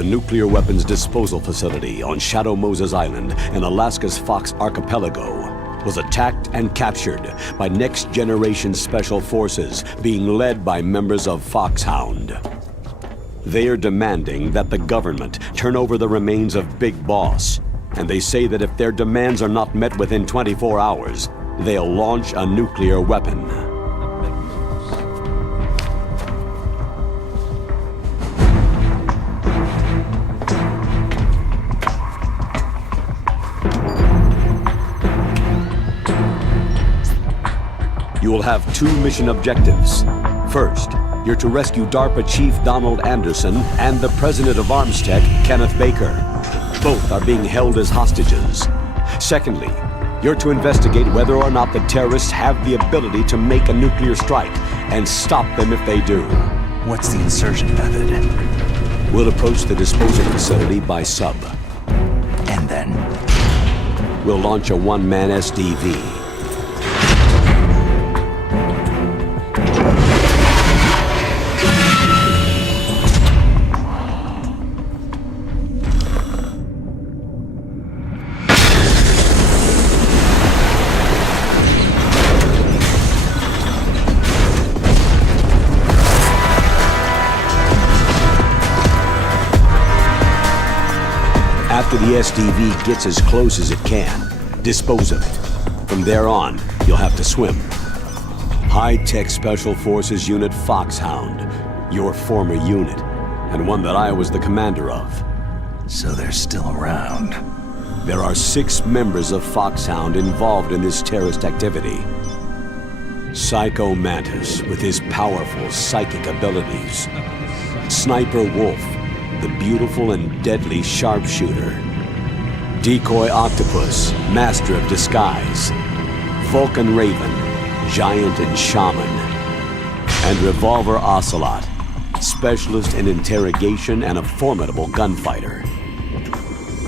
The nuclear weapons disposal facility on Shadow Moses Island in Alaska's Fox Archipelago was attacked and captured by next-generation special forces being led by members of Foxhound. They are demanding that the government turn over the remains of Big Boss, and they say that if their demands are not met within 24 hours, they'll launch a nuclear weapon. You will have two mission objectives. First, you're to rescue DARPA Chief Donald Anderson and the President of Armstech, Kenneth Baker. Both are being held as hostages. Secondly, you're to investigate whether or not the terrorists have the ability to make a nuclear strike and stop them if they do. What's the insertion method? We'll approach the disposal facility by sub. And then? We'll launch a one-man SDV. After the SDV gets as close as it can, dispose of it. From there on, you'll have to swim. High-Tech Special Forces Unit Foxhound, your former unit, and one that I was the commander of. So they're still around. There are 6 members of Foxhound involved in this terrorist activity. Psycho Mantis, with his powerful psychic abilities. Sniper Wolf, the beautiful and deadly sharpshooter. Decoy Octopus, master of disguise. Vulcan Raven, giant and shaman. And Revolver Ocelot, specialist in interrogation and a formidable gunfighter.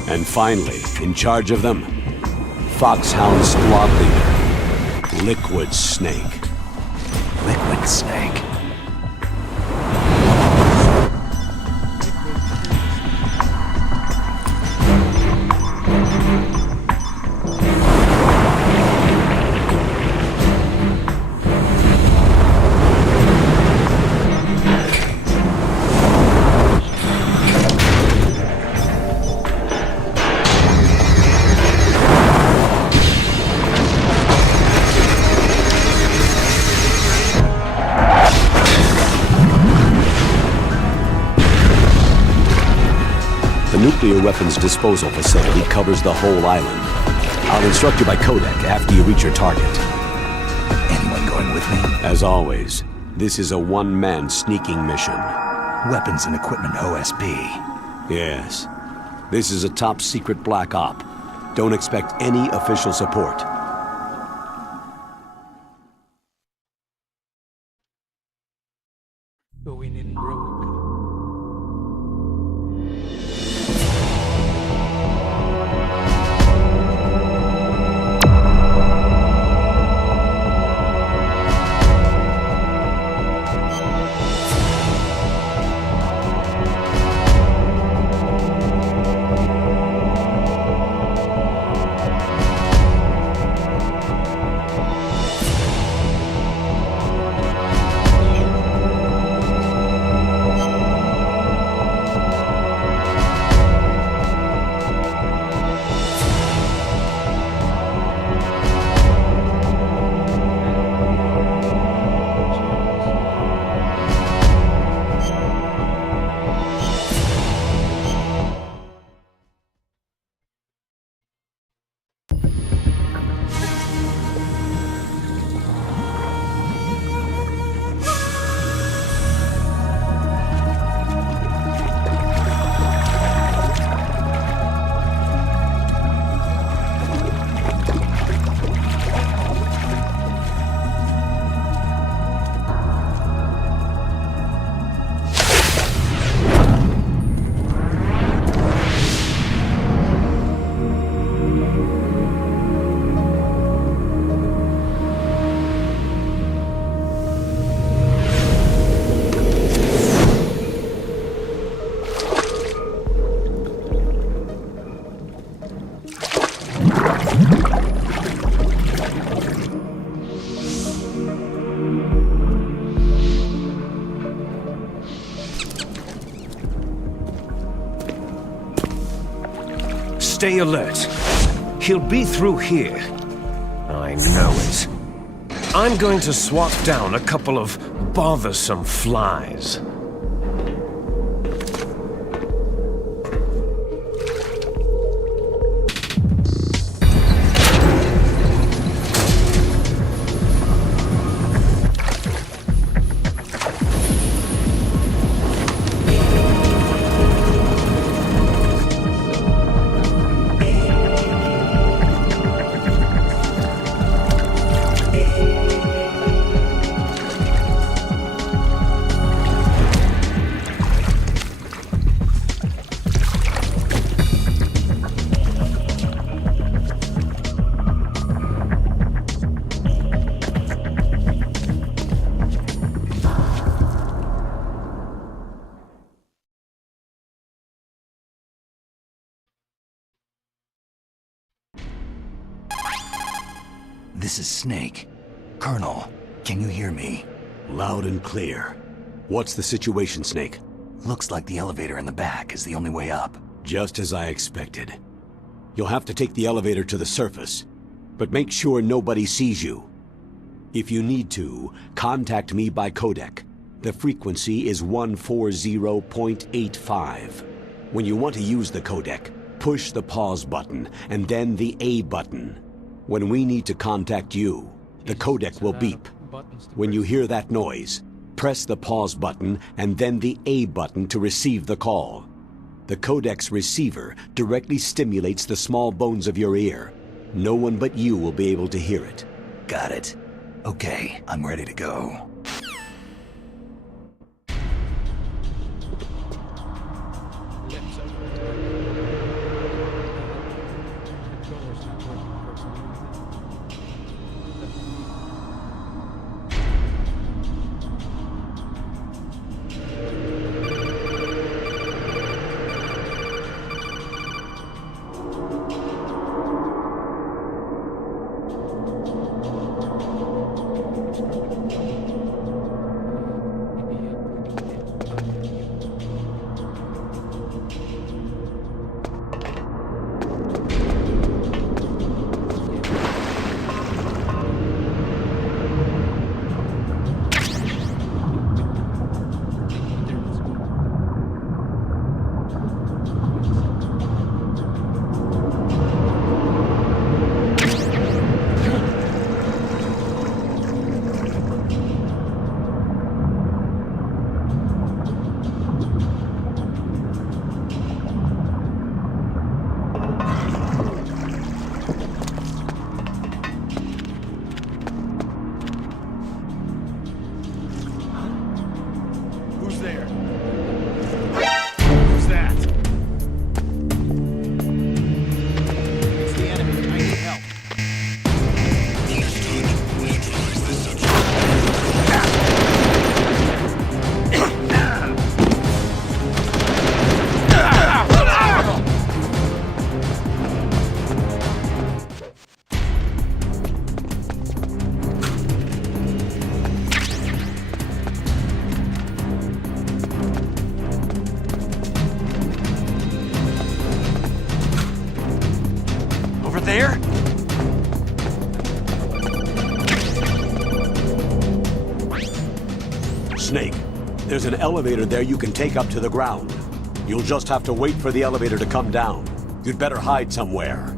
And finally, in charge of them, Foxhound squad leader, Liquid Snake. Liquid Snake. The nuclear weapons disposal facility covers the whole island. I'll instruct you by codec after you reach your target. Anyone going with me? As always, this is a one-man sneaking mission. Weapons and equipment OSP. Yes. This is a top-secret black op. Don't expect any official support. Going in rogue. Stay alert. He'll be through here. I know it. I'm going to swat down a couple of bothersome flies. This is Snake. Colonel, can you hear me? Loud and clear. What's the situation, Snake? Looks like the elevator in the back is the only way up. Just as I expected. You'll have to take the elevator to the surface, but make sure nobody sees you. If you need to, contact me by codec. The frequency is 140.85. When you want to use the codec, push the pause button and then the A button. When we need to contact you, the codec will beep. When you hear that noise, press the pause button and then the A button to receive the call. The codec's receiver directly stimulates the small bones of your ear. No one but you will be able to hear it. Got it. Okay, I'm ready to go. There? Snake, there's an elevator there you can take up to the ground. You'll just have to wait for the elevator to come down. You'd better hide somewhere.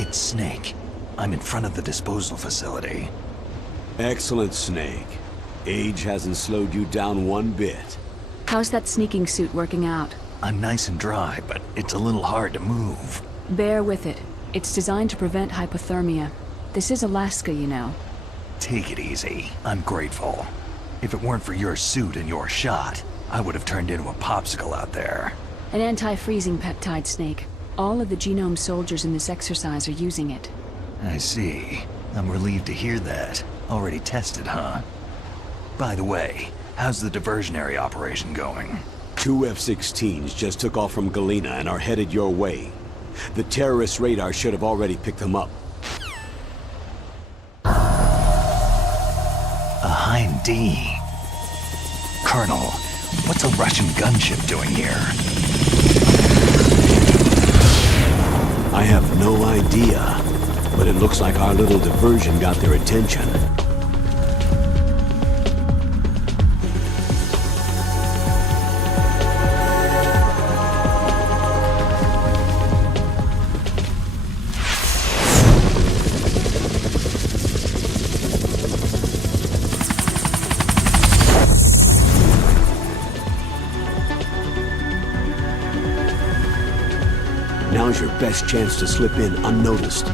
It's Snake. I'm in front of the disposal facility. Excellent, Snake. Age hasn't slowed you down one bit. How's that sneaking suit working out? I'm nice and dry, but it's a little hard to move. Bear with it. It's designed to prevent hypothermia. This is Alaska, you know. Take it easy. I'm grateful. If it weren't for your suit and your shot, I would have turned into a popsicle out there. An anti-freezing peptide, Snake. All of the genome soldiers in this exercise are using it. I see. I'm relieved to hear that. Already tested, huh? By the way, how's the diversionary operation going? 2 F-16s just took off from Galena and are headed your way. The terrorist radar should have already picked them up. A Hind D. Colonel, what's a Russian gunship doing here? I have no idea, but it looks like our little diversion got their attention. Now's your best chance to slip in unnoticed.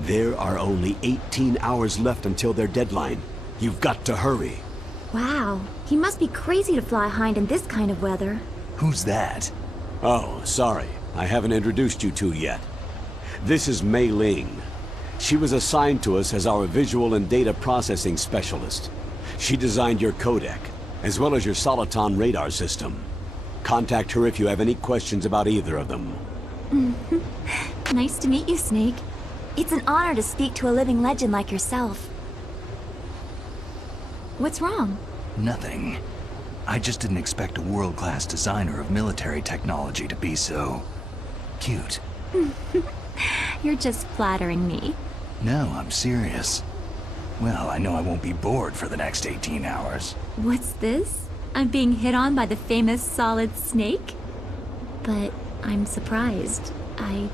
There are only 18 hours left until their deadline. You've got to hurry. Wow, he must be crazy to fly Hind in this kind of weather. Who's that? Oh, sorry. I haven't introduced you two yet. This is Mei Ling. She was assigned to us as our visual and data processing specialist. She designed your codec, as well as your Soliton radar system. Contact her if you have any questions about either of them. Nice to meet you, Snake. It's an honor to speak to a living legend like yourself. What's wrong? Nothing. I just didn't expect a world-class designer of military technology to be so... cute. You're just flattering me. No, I'm serious. Well, I know I won't be bored for the next 18 hours. What's this? I'm being hit on by the famous Solid Snake? But I'm surprised. I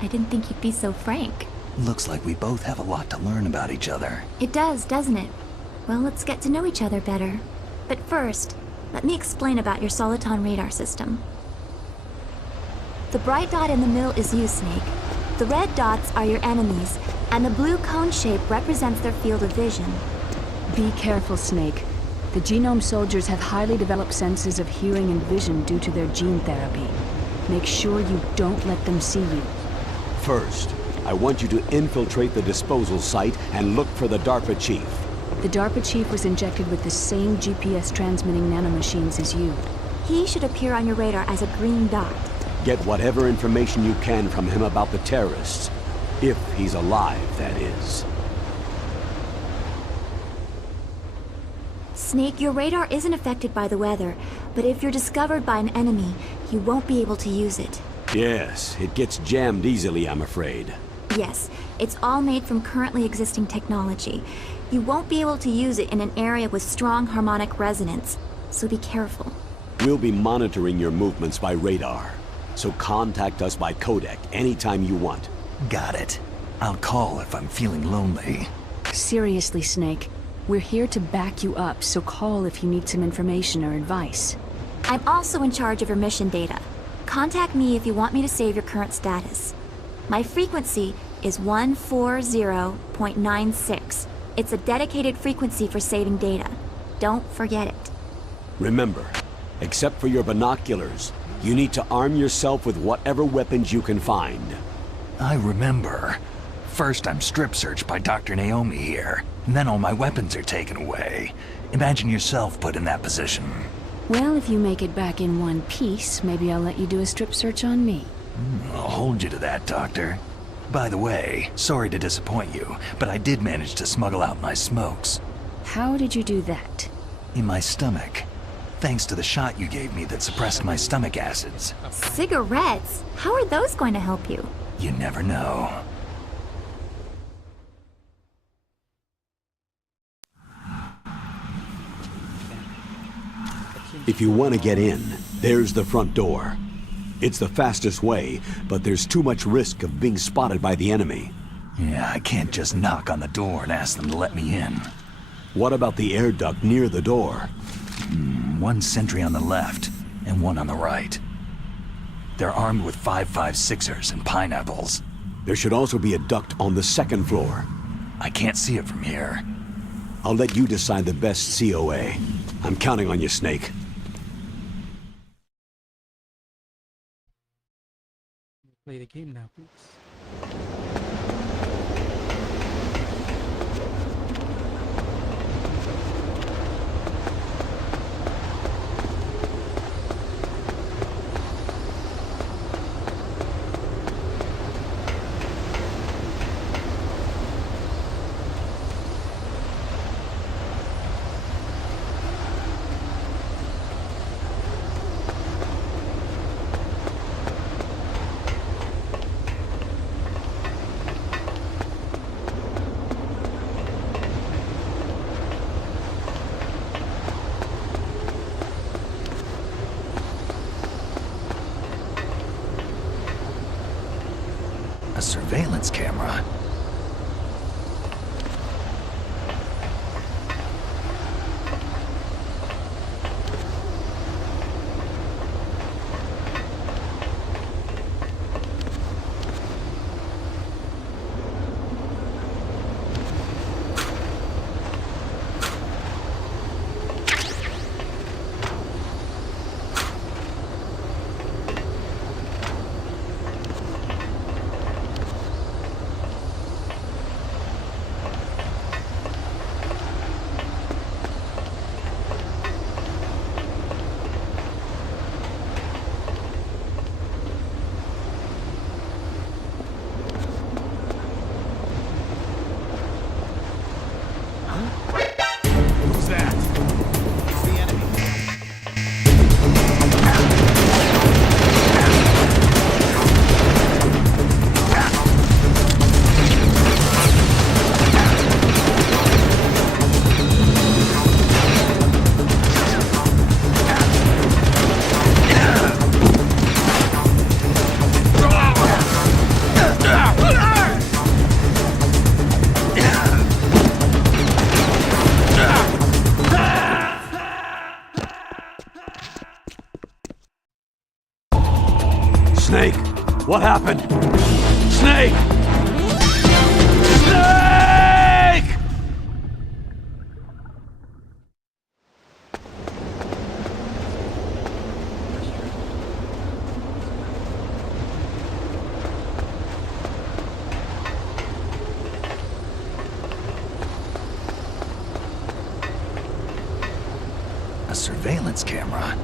didn't think you'd be so frank. Looks like we both have a lot to learn about each other. It does, doesn't it? Well, let's get to know each other better. But first, let me explain about your Soliton radar system. The bright dot in the middle is you, Snake. The red dots are your enemies, and the blue cone shape represents their field of vision. Be careful, Snake. The genome soldiers have highly developed senses of hearing and vision due to their gene therapy. Make sure you don't let them see you. First, I want you to infiltrate the disposal site and look for the DARPA chief. The DARPA chief was injected with the same GPS transmitting nanomachines as you. He should appear on your radar as a green dot. Get whatever information you can from him about the terrorists. If he's alive, that is. Snake, your radar isn't affected by the weather, but if you're discovered by an enemy, you won't be able to use it. Yes, it gets jammed easily, I'm afraid. Yes, it's all made from currently existing technology. You won't be able to use it in an area with strong harmonic resonance, so be careful. We'll be monitoring your movements by radar, so contact us by codec anytime you want. Got it. I'll call if I'm feeling lonely. Seriously, Snake. We're here to back you up, so call if you need some information or advice. I'm also in charge of your mission data. Contact me if you want me to save your current status. My frequency is 140.96. It's a dedicated frequency for saving data. Don't forget it. Remember, except for your binoculars, you need to arm yourself with whatever weapons you can find. I remember. First I'm strip searched by Dr. Naomi here, and then all my weapons are taken away. Imagine yourself put in that position. Well, if you make it back in one piece, maybe I'll let you do a strip search on me. I'll hold you to that, Doctor. By the way, sorry to disappoint you, but I did manage to smuggle out my smokes. How did you do that? In my stomach. Thanks to the shot you gave me that suppressed my stomach acids. Cigarettes? How are those going to help you? You never know. If you want to get in, there's the front door. It's the fastest way, but there's too much risk of being spotted by the enemy. Yeah, I can't just knock on the door and ask them to let me in. What about the air duct near the door? One sentry on the left, and one on the right. They're armed with 5.56ers and pineapples. There should also be a duct on the second floor. I can't see it from here. I'll let you decide the best COA. I'm counting on you, Snake. Play the game now, please. A surveillance camera. Snake! What happened? Snake! Snake! A surveillance camera.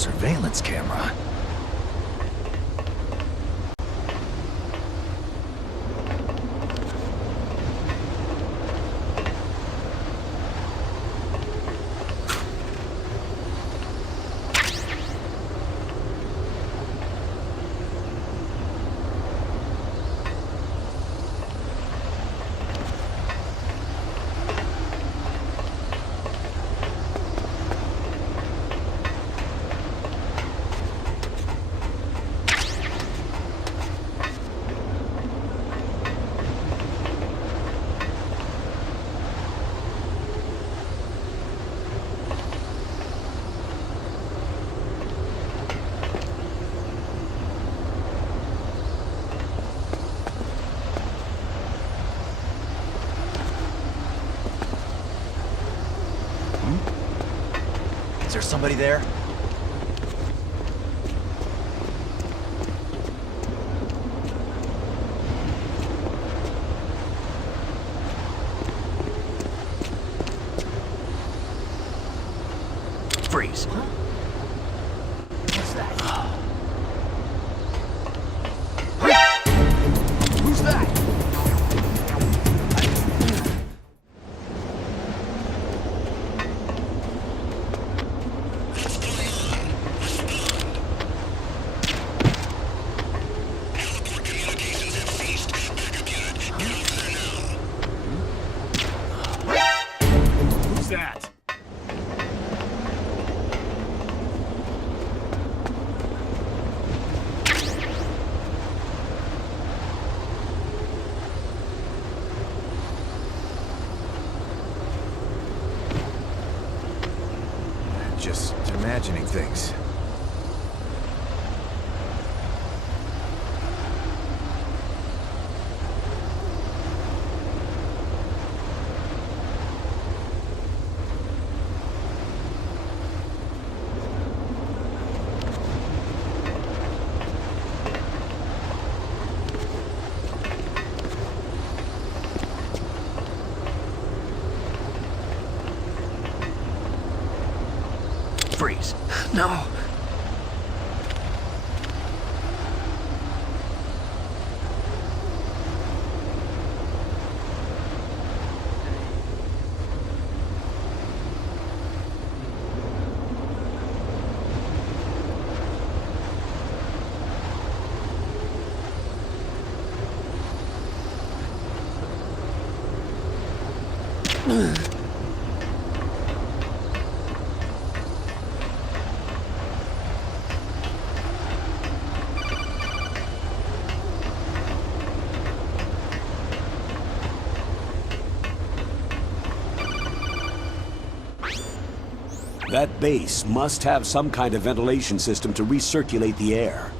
surveillance camera. Is there somebody there? Freeze. What's that? Who's that? Who's that? Just imagining things. Freeze. No. That base must have some kind of ventilation system to recirculate the air.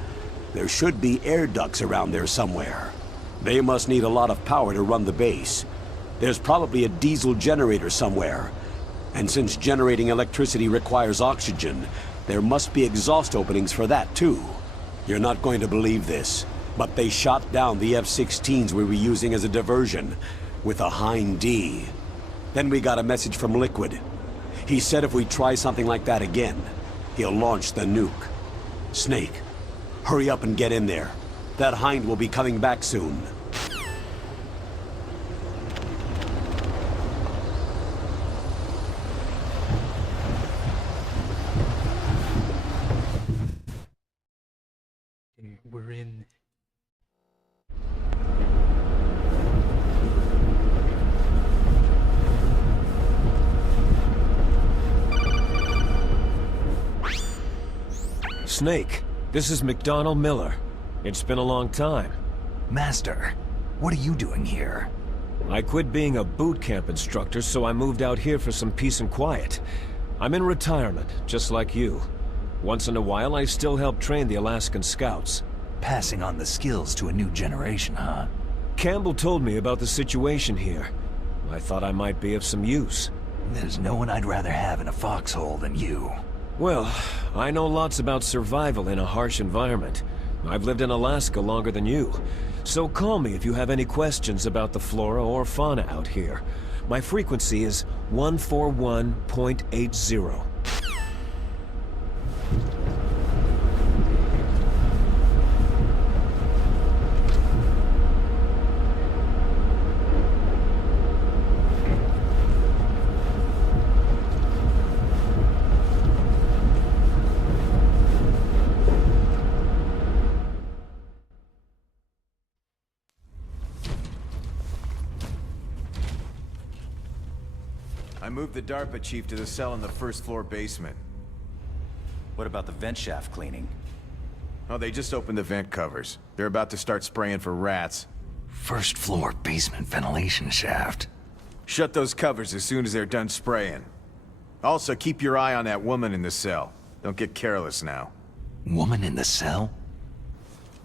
There should be air ducts around there somewhere. They must need a lot of power to run the base. There's probably a diesel generator somewhere. And since generating electricity requires oxygen, there must be exhaust openings for that too. You're not going to believe this, but they shot down the F-16s we were using as a diversion with a Hind D. Then we got a message from Liquid. He said if we try something like that again, he'll launch the nuke. Snake, hurry up and get in there. That Hind will be coming back soon. Okay, we're in. Snake, this is McDonnell Miller. It's been a long time. Master, what are you doing here? I quit being a boot camp instructor, so I moved out here for some peace and quiet. I'm in retirement, just like you. Once in a while, I still help train the Alaskan Scouts. Passing on the skills to a new generation, huh? Campbell told me about the situation here. I thought I might be of some use. There's no one I'd rather have in a foxhole than you. Well, I know lots about survival in a harsh environment. I've lived in Alaska longer than you. So call me if you have any questions about the flora or fauna out here. My frequency is 141.80. I moved the DARPA chief to the cell in the first floor basement. What about the vent shaft cleaning? Oh, they just opened the vent covers. They're about to start spraying for rats. First floor basement ventilation shaft. Shut those covers as soon as they're done spraying. Also, keep your eye on that woman in the cell. Don't get careless now. Woman in the cell?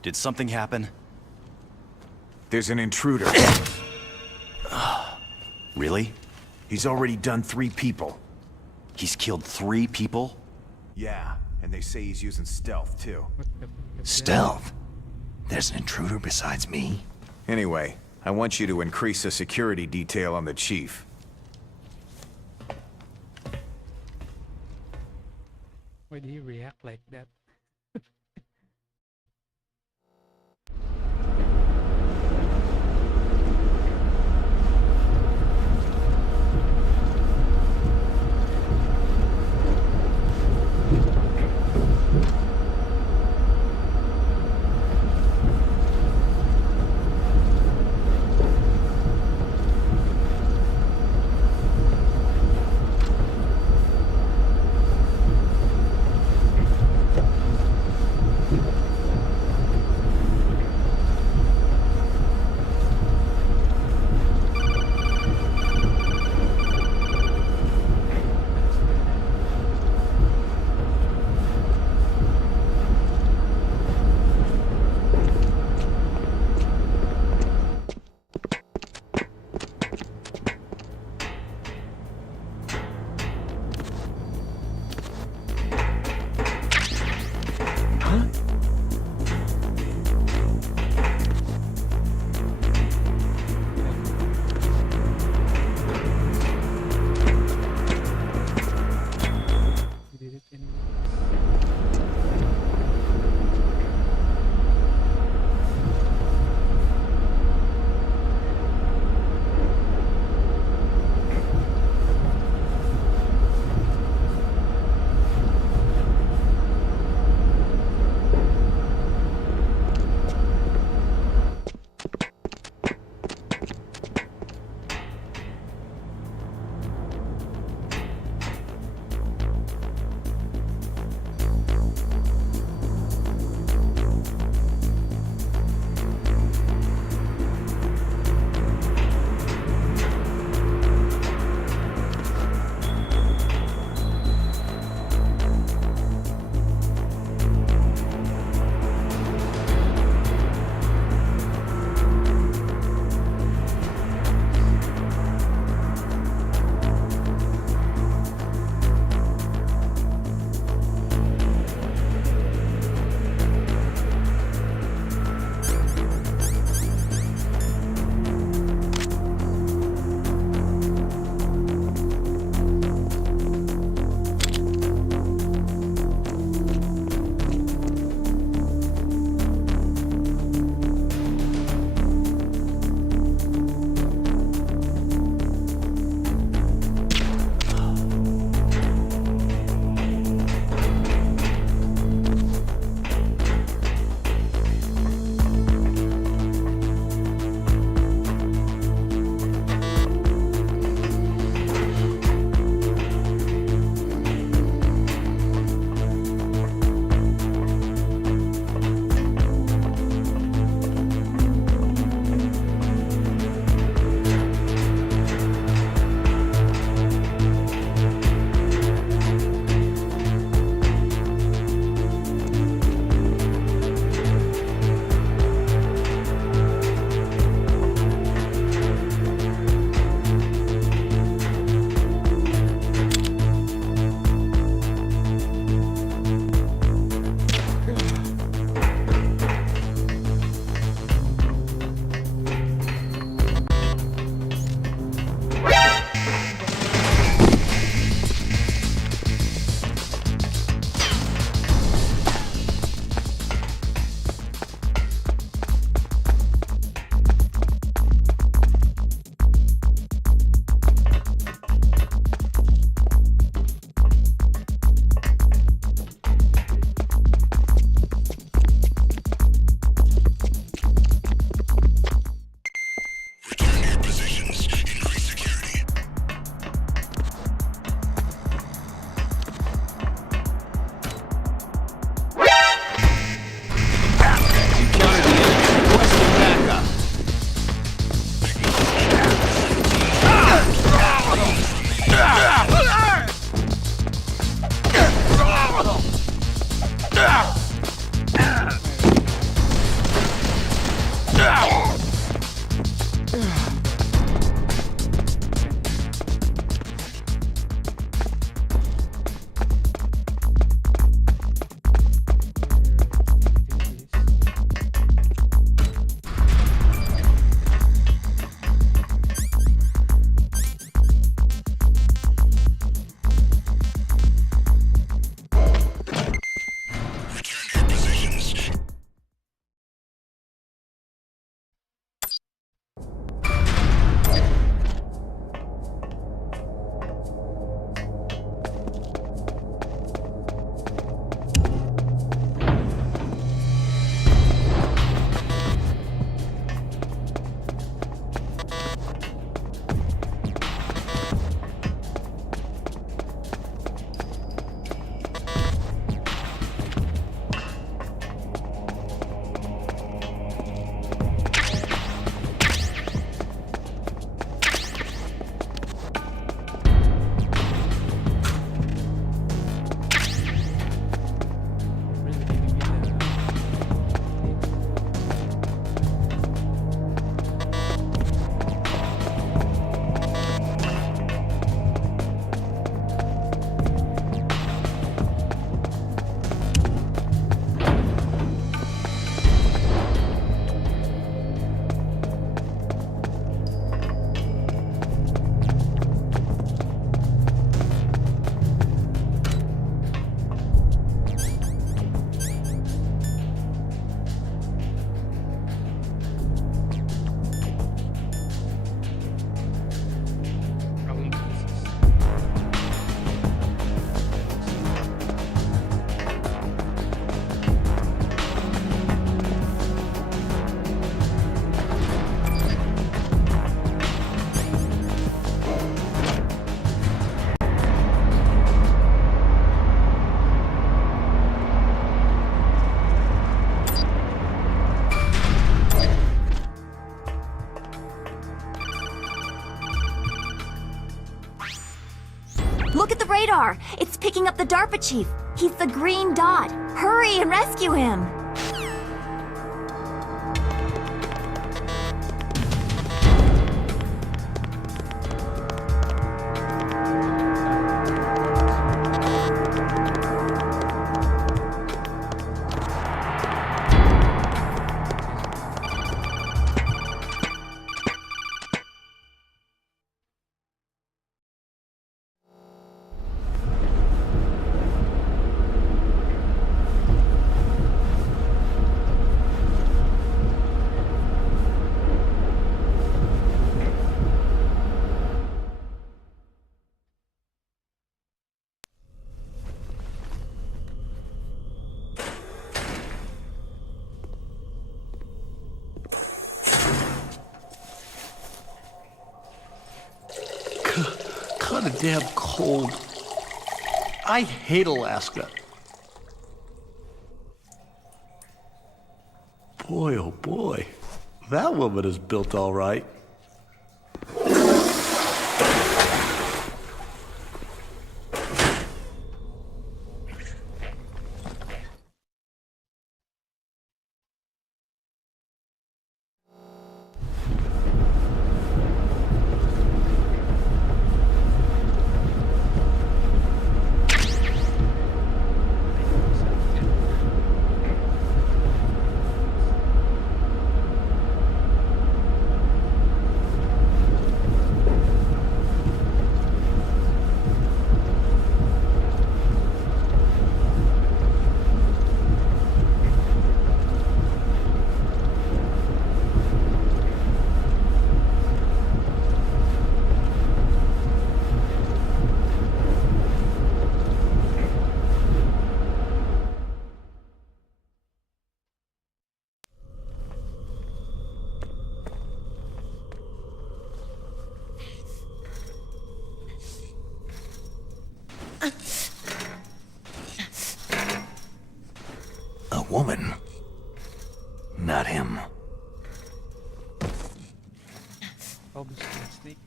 Did something happen? There's an intruder. Really? He's already done 3 people. He's killed 3 people? Yeah, and they say he's using stealth, too. What the fuck is Stealth? There's an intruder besides me? Anyway, I want you to increase the security detail on the chief. that? Why do you react like that? radar! It's picking up the DARPA chief! He's the green dot! Hurry and rescue him! Kinda damn cold. I hate Alaska. Boy, oh boy. That woman is built all right. A woman. Not him. Obviously, Snake.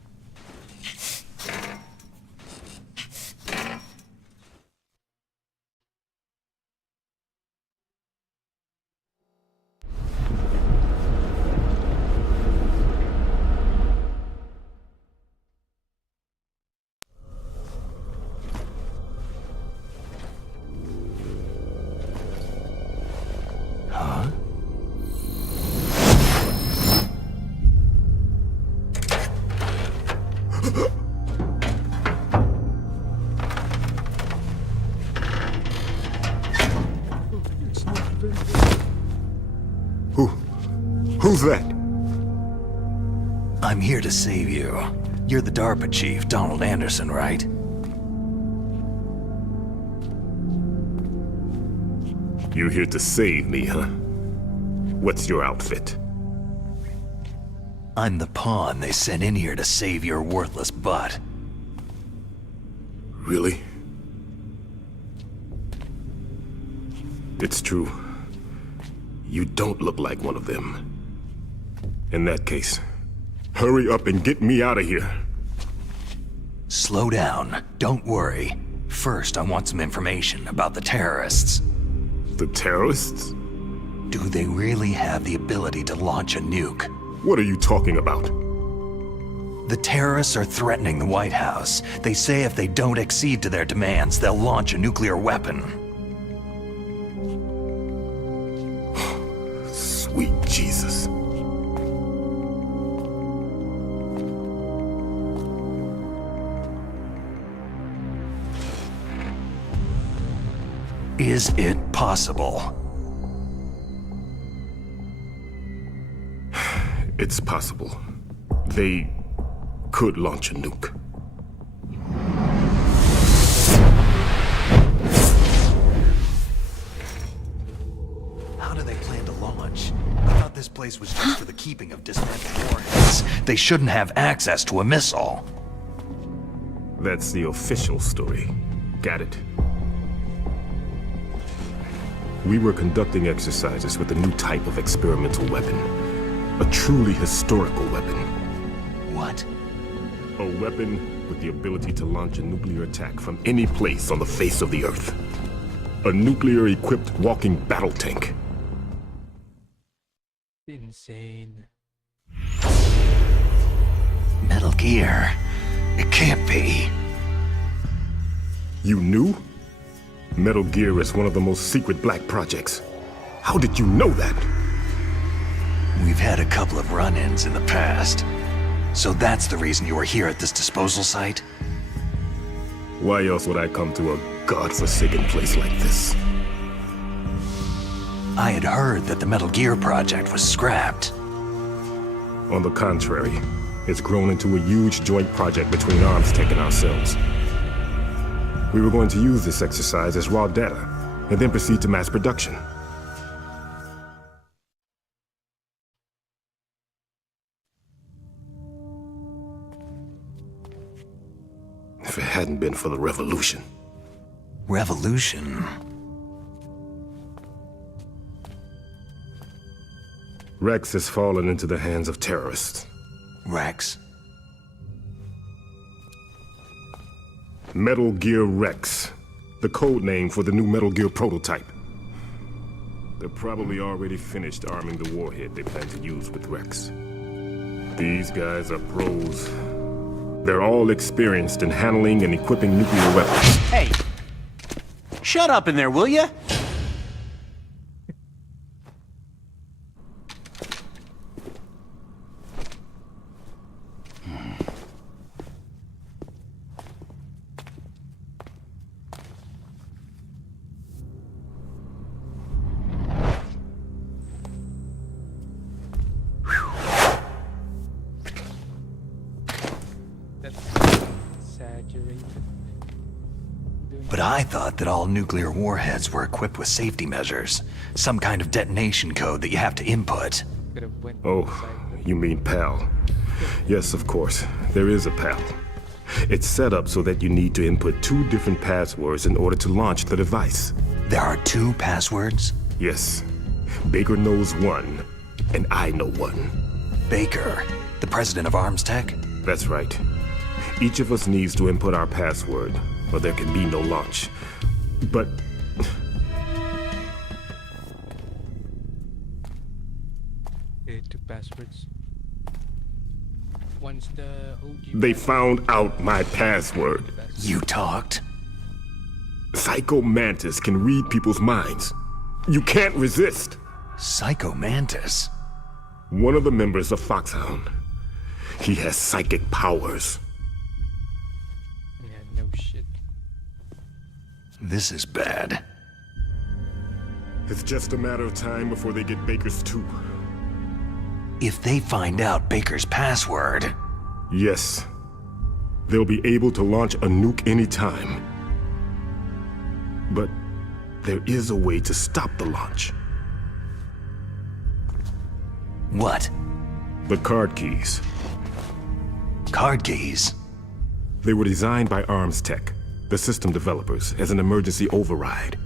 Huh? Who's that? I'm here to save you. You're the DARPA chief, Donald Anderson, right? You're here to save me, huh? What's your outfit? I'm the pawn they sent in here to save your worthless butt. Really? It's true. You don't look like one of them. In that case, hurry up and get me out of here. Slow down. Don't worry. First, I want some information about the terrorists. The terrorists? Do they really have the ability to launch a nuke? What are you talking about? The terrorists are threatening the White House. They say if they don't accede to their demands, they'll launch a nuclear weapon. Sweet Jesus. Is it possible? It's possible. They could launch a nuke. How do they plan to launch? I thought this place was just for the keeping of dismantled warheads. They shouldn't have access to a missile. That's the official story. Got it? We were conducting exercises with a new type of experimental weapon. A truly historical weapon. What? A weapon with the ability to launch a nuclear attack from any place on the face of the Earth. A nuclear-equipped walking battle tank. Insane. Metal Gear. It can't be. You knew? Metal Gear is one of the most secret black projects. How did you know that? We've had a couple of run-ins in the past. So that's the reason you were here at this disposal site? Why else would I come to a godforsaken place like this? I had heard that the Metal Gear project was scrapped. On the contrary, it's grown into a huge joint project between ArmsTech and ourselves. We were going to use this exercise as raw data, and then proceed to mass production. If it hadn't been for the revolution. Revolution? Rex has fallen into the hands of terrorists. Rex? Metal Gear Rex, the code name for the new Metal Gear prototype. They're probably already finished arming the warhead they plan to use with Rex. These guys are pros. They're all experienced in handling and equipping nuclear weapons. Hey! Shut up in there, will ya? Exaggerated. But I thought that all nuclear warheads were equipped with safety measures. Some kind of detonation code that you have to input. Could have went Oh, inside you mean PAL. Yes, of course, there is a PAL. It's set up so that you need to input 2 different passwords in order to launch the device. There are 2 passwords? Yes. Baker knows one, and I know one. Baker, the president of ArmsTech? That's right. Each of us needs to input our password, or there can be no launch. But Okay, 2 passwords. Once the OG they found out my password. You talked? Psycho Mantis can read people's minds. You can't resist. Psycho Mantis? One of the members of Foxhound. He has psychic powers. Yeah, no shit. This is bad. It's just a matter of time before they get Baker's too. If they find out Baker's password... Yes. They'll be able to launch a nuke anytime. But there is a way to stop the launch. What? The card keys. Card keys? They were designed by ArmsTech, the system developers, as an emergency override.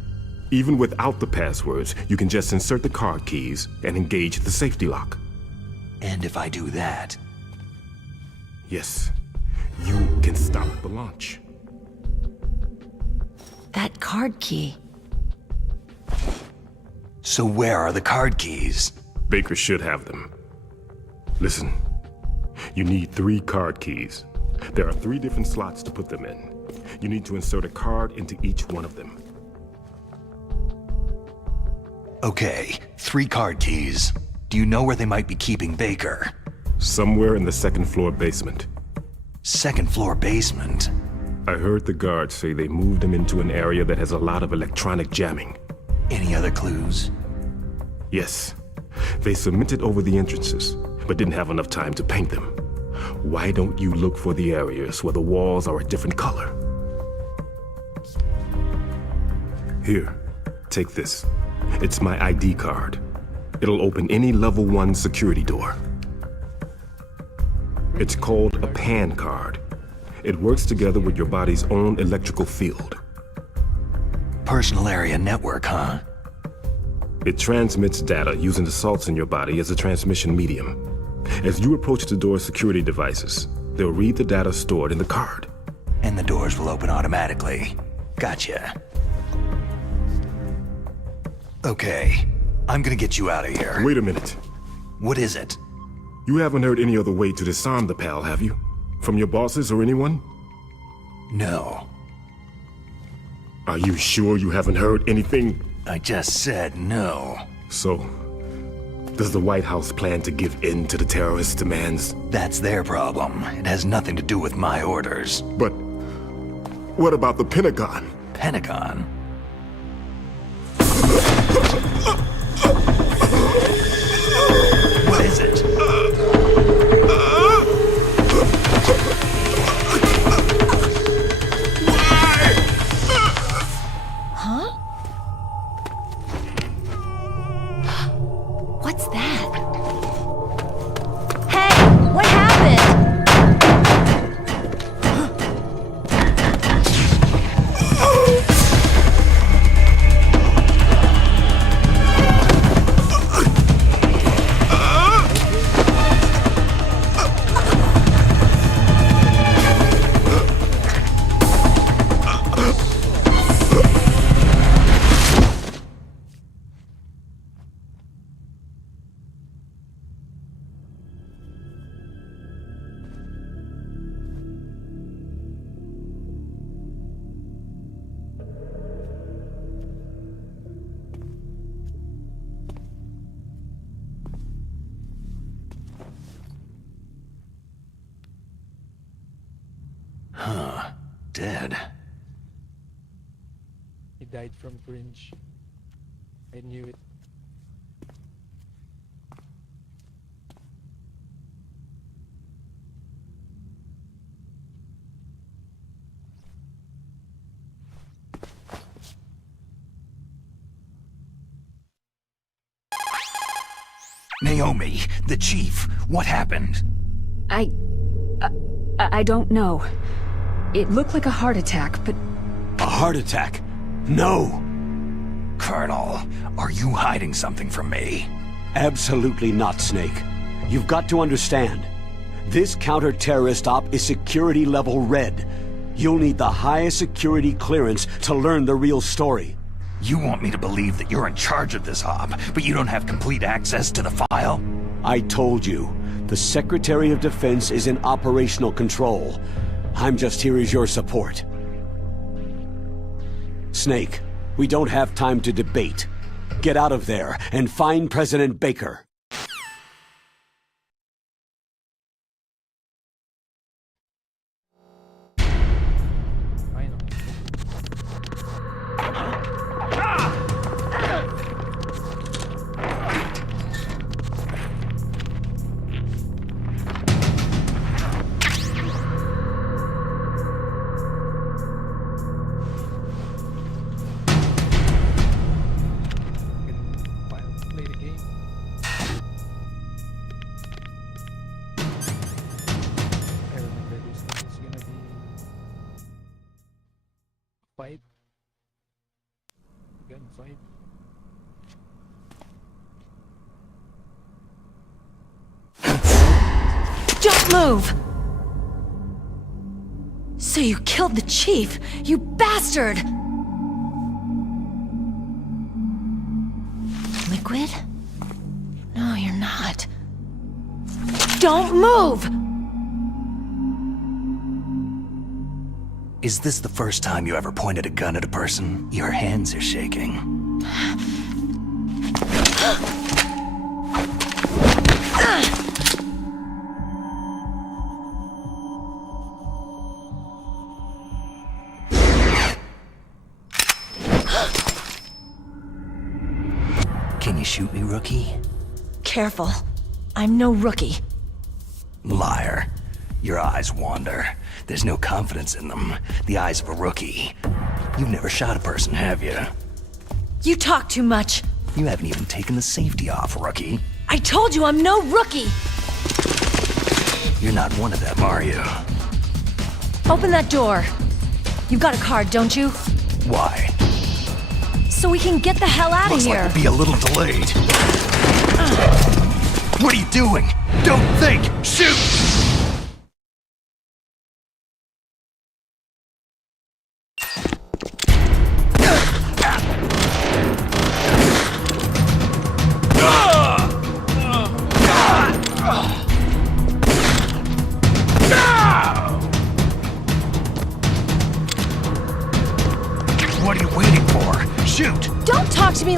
Even without the passwords, you can just insert the card keys and engage the safety lock. And if I do that... Yes, you can stop the launch. That card key. So where are the card keys? Baker should have them. Listen, you need 3 card keys. There are 3 different slots to put them in. You need to insert a card into each one of them. Okay, 3 card keys. Do you know where they might be keeping Baker? Somewhere in the 2nd floor basement. 2nd floor basement? I heard the guards say they moved him into an area that has a lot of electronic jamming. Any other clues? Yes. They cemented over the entrances, but didn't have enough time to paint them. Why don't you look for the areas where the walls are a different color? Here, take this. It's my ID card. It'll open any level 1 security door. It's called a PAN card. It works together with your body's own electrical field. Personal area network, huh? It transmits data using the salts in your body as a transmission medium. As you approach the door's security devices, they'll read the data stored in the card. and the doors will open automatically. Gotcha. Okay, I'm gonna get you out of here. Wait a minute. What is it? You haven't heard any other way to disarm the PAL, have you? From your bosses or anyone? No. Are you sure you haven't heard anything? I just said no. So, does the White House plan to give in to the terrorists' demands? That's their problem. It has nothing to do with my orders. But what about the Pentagon? Pentagon? What is it? What's that? Hey, what happened? Dead. He died from cringe. I knew it. Naomi, the chief, what happened? I don't know. It looked like a heart attack, but A heart attack? No! Colonel, are you hiding something from me? Absolutely not, Snake. You've got to understand. This counter-terrorist op is security level red. You'll need the highest security clearance to learn the real story. You want me to believe that you're in charge of this op, but you don't have complete access to the file? I told you, the Secretary of Defense is in operational control. I'm just here as your support. Snake, we don't have time to debate. Get out of there and find President Baker. Finally. Play the game. I remember this one is gonna be fight. Gunfight. Don't move! So you killed the chief, you bastard! Liquid? No, you're not. Don't move! Is this the first time you ever pointed a gun at a person? Your hands are shaking. Can you shoot me, rookie? Careful. I'm no rookie. Liar. Your eyes wander. There's no confidence in them. The eyes of a rookie. You've never shot a person, have you? You talk too much. You haven't even taken the safety off, rookie. I told you I'm no rookie! You're not one of them, are you? Open that door. You've got a card, don't you? Why? So we can get the hell out of Looks here. like we'll be a little delayed. What are you doing? Don't think! Shoot!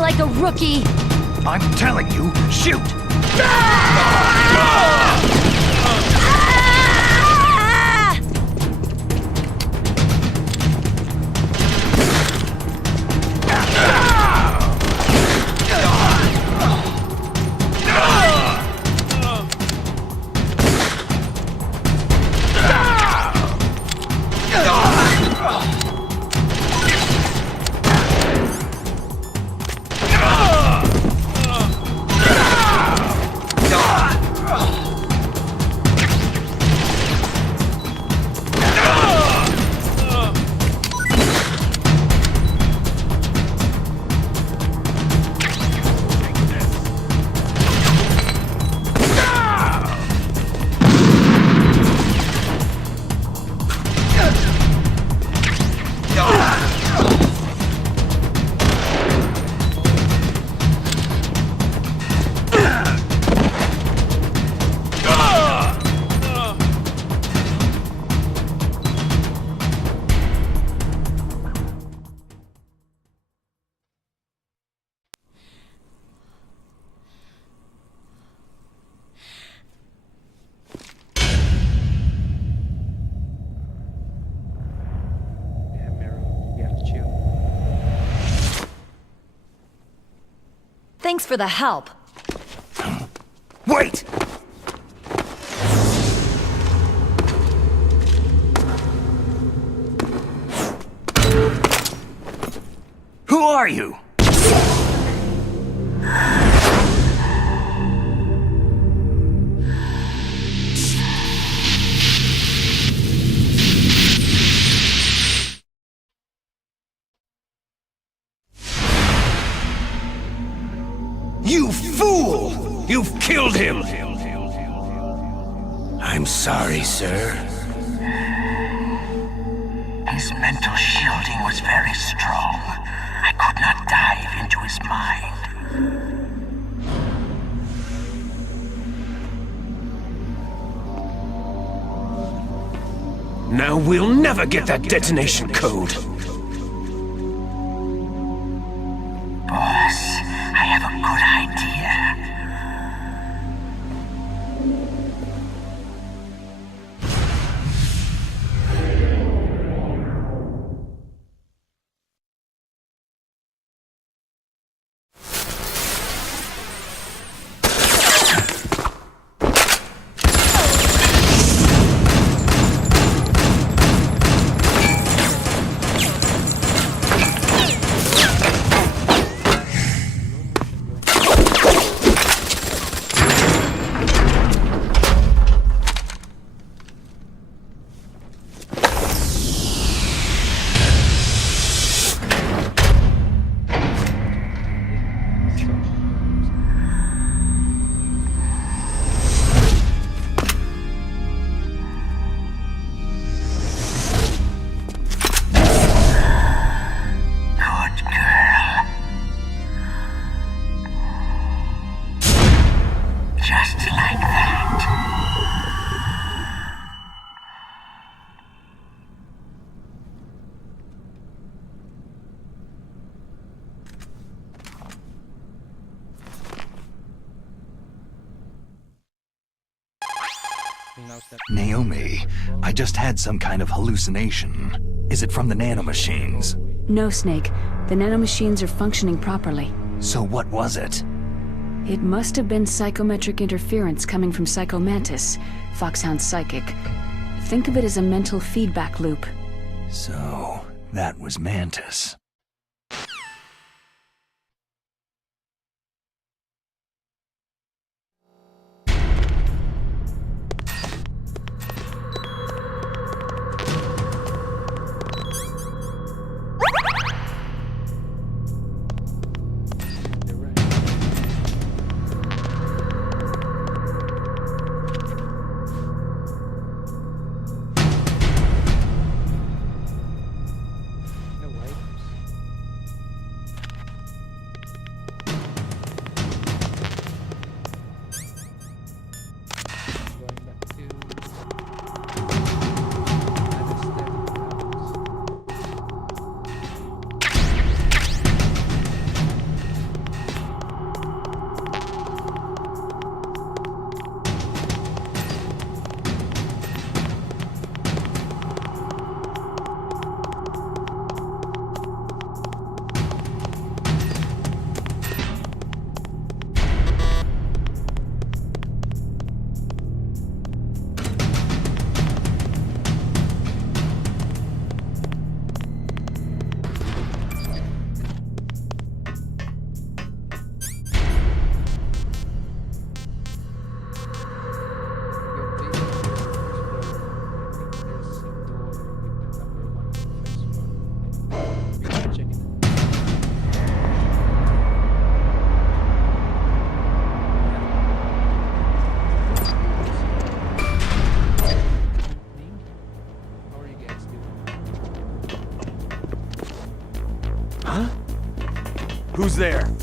like a rookie! I'm telling you, shoot! Yeah, Meryl, you have to chill. Thanks for the help. Wait! Who are you? You fool! You've killed him! I'm sorry, sir. His mental shielding was very strong. I could not dive into his mind. Now we'll never get that detonation code. Boss, I have a good idea. Naomi, I just had some kind of hallucination. Is it from the nanomachines? No, Snake. The nanomachines are functioning properly. So what was it? It must have been psychometric interference coming from Psycho Mantis, Foxhound's psychic. Think of it as a mental feedback loop. So, that was Mantis. No items. Who's there?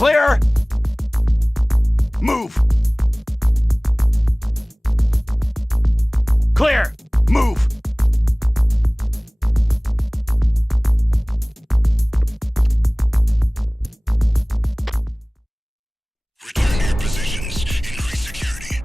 Clear! Move! Clear! Move! Return to your positions. Increase security.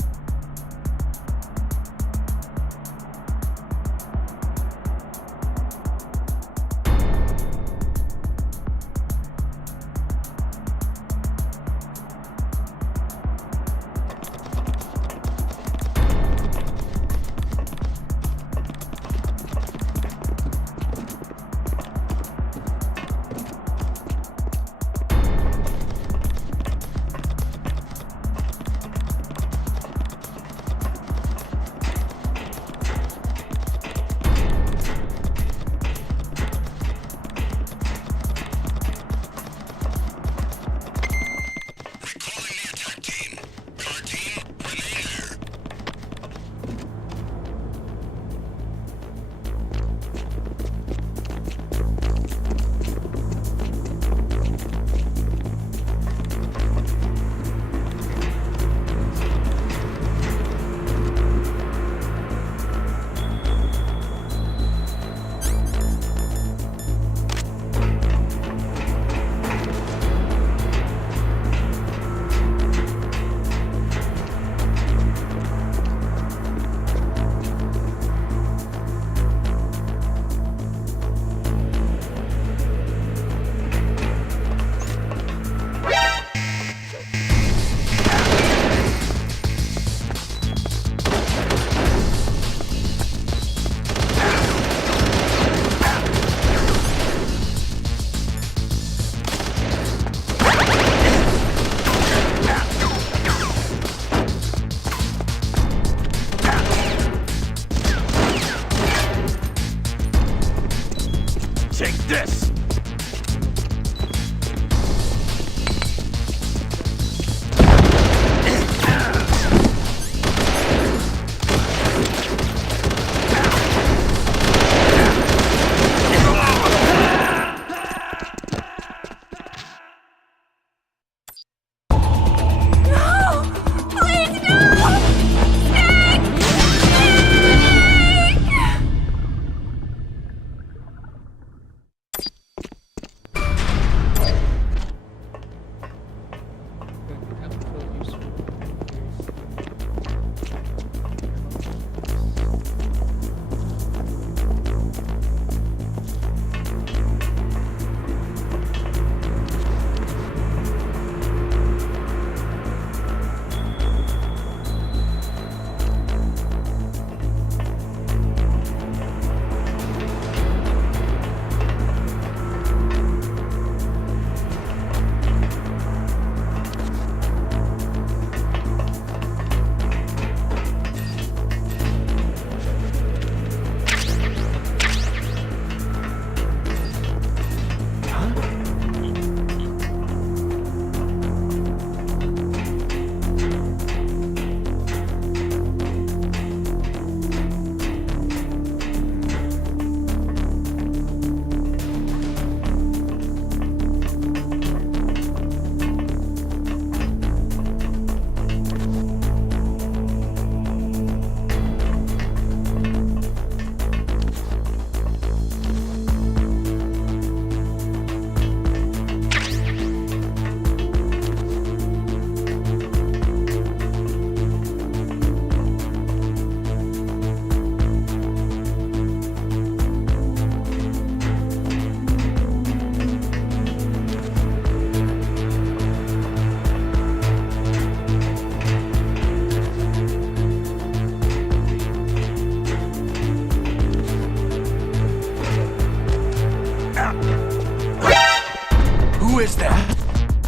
is that?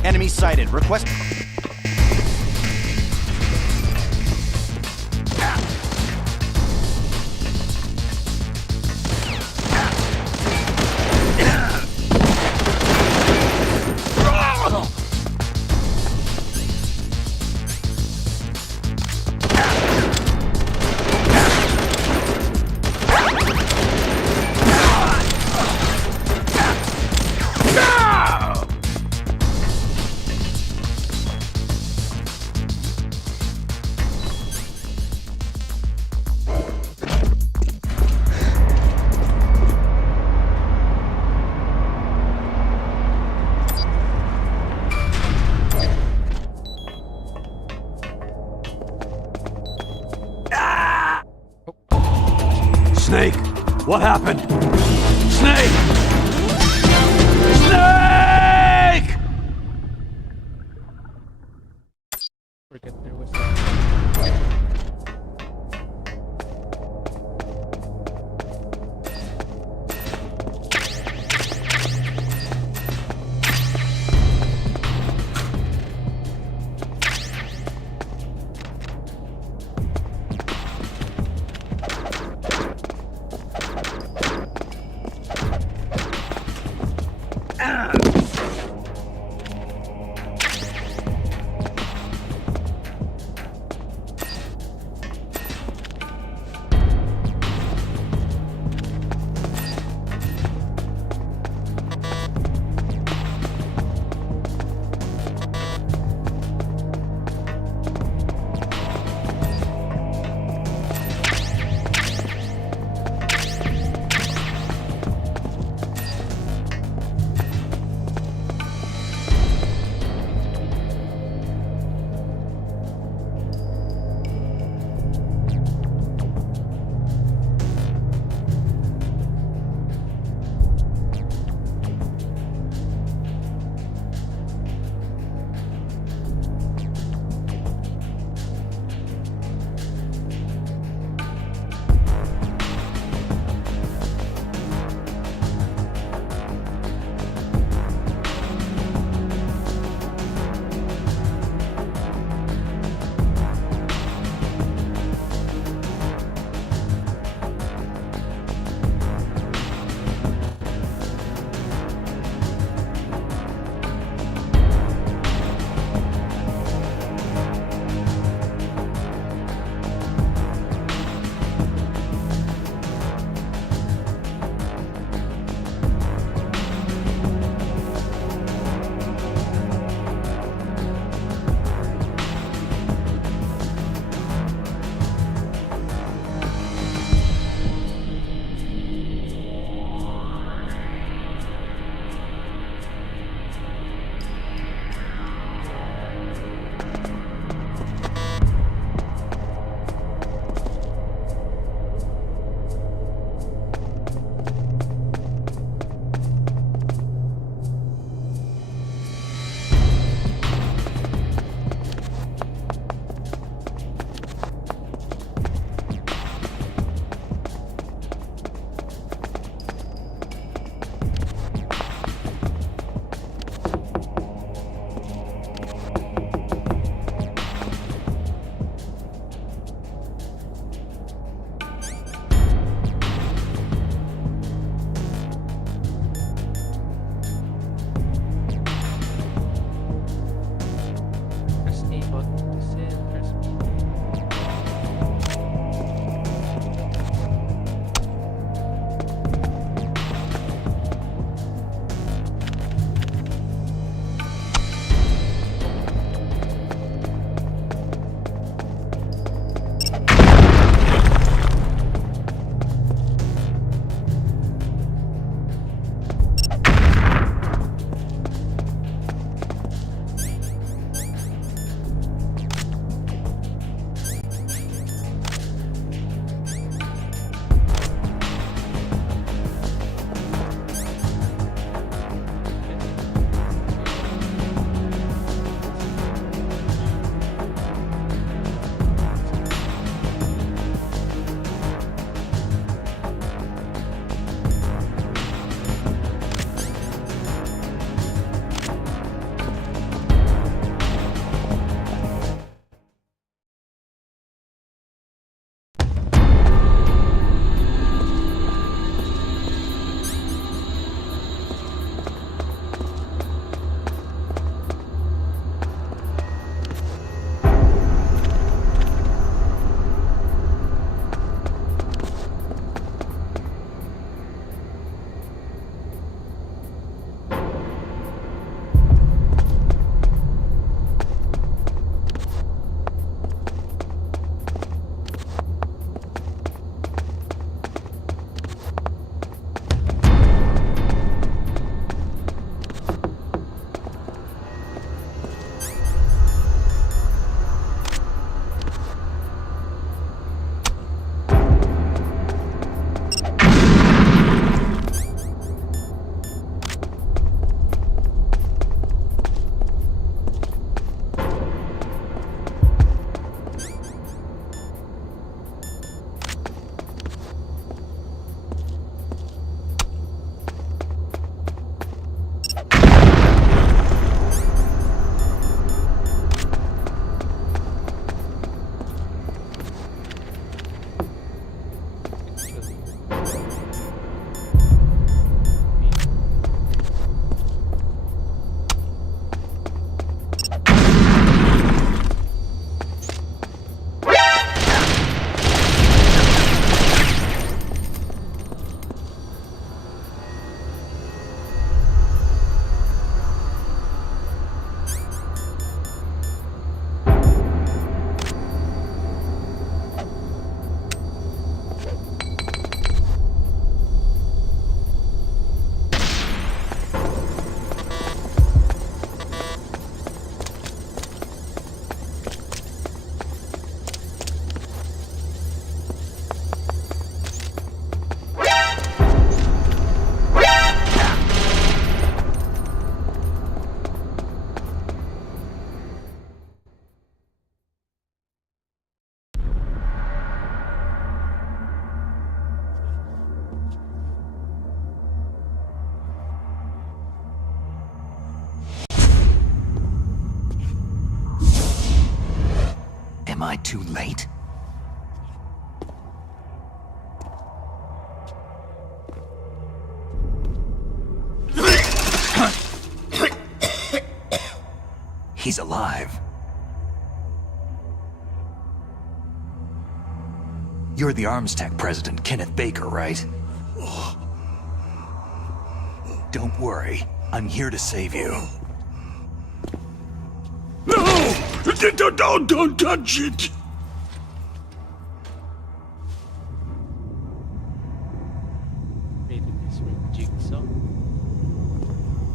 Enemy sighted. Request... Snake, what happened? Snake! Snake! Forget there was. Am I too late? He's alive. You're the ArmsTech president, Kenneth Baker, right? Don't worry. I'm here to save you. No! Don't touch it! Created this with Jigsaw.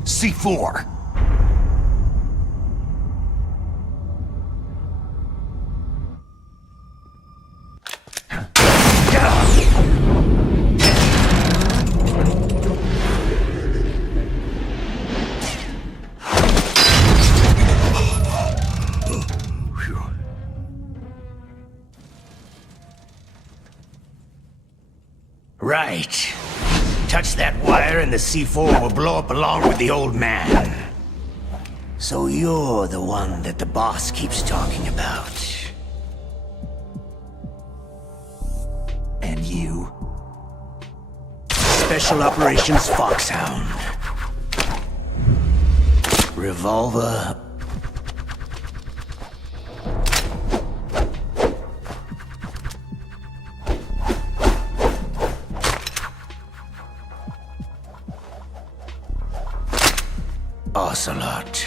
C4! Right. Touch that wire and the C4 will blow up along with the old man. So you're the one that the boss keeps talking about. And you? Special Operations Foxhound. Revolver. Ocelot.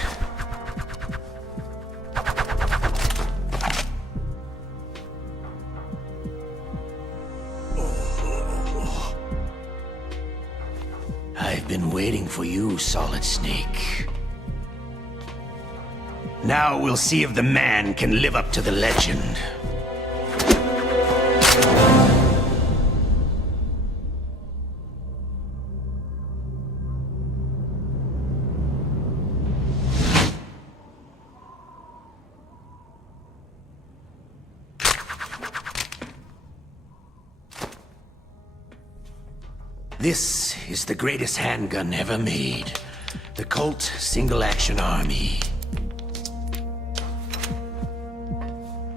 I've been waiting for you, Solid Snake. Now we'll see if the man can live up to the legend. This is the greatest handgun ever made. The Colt Single Action Army.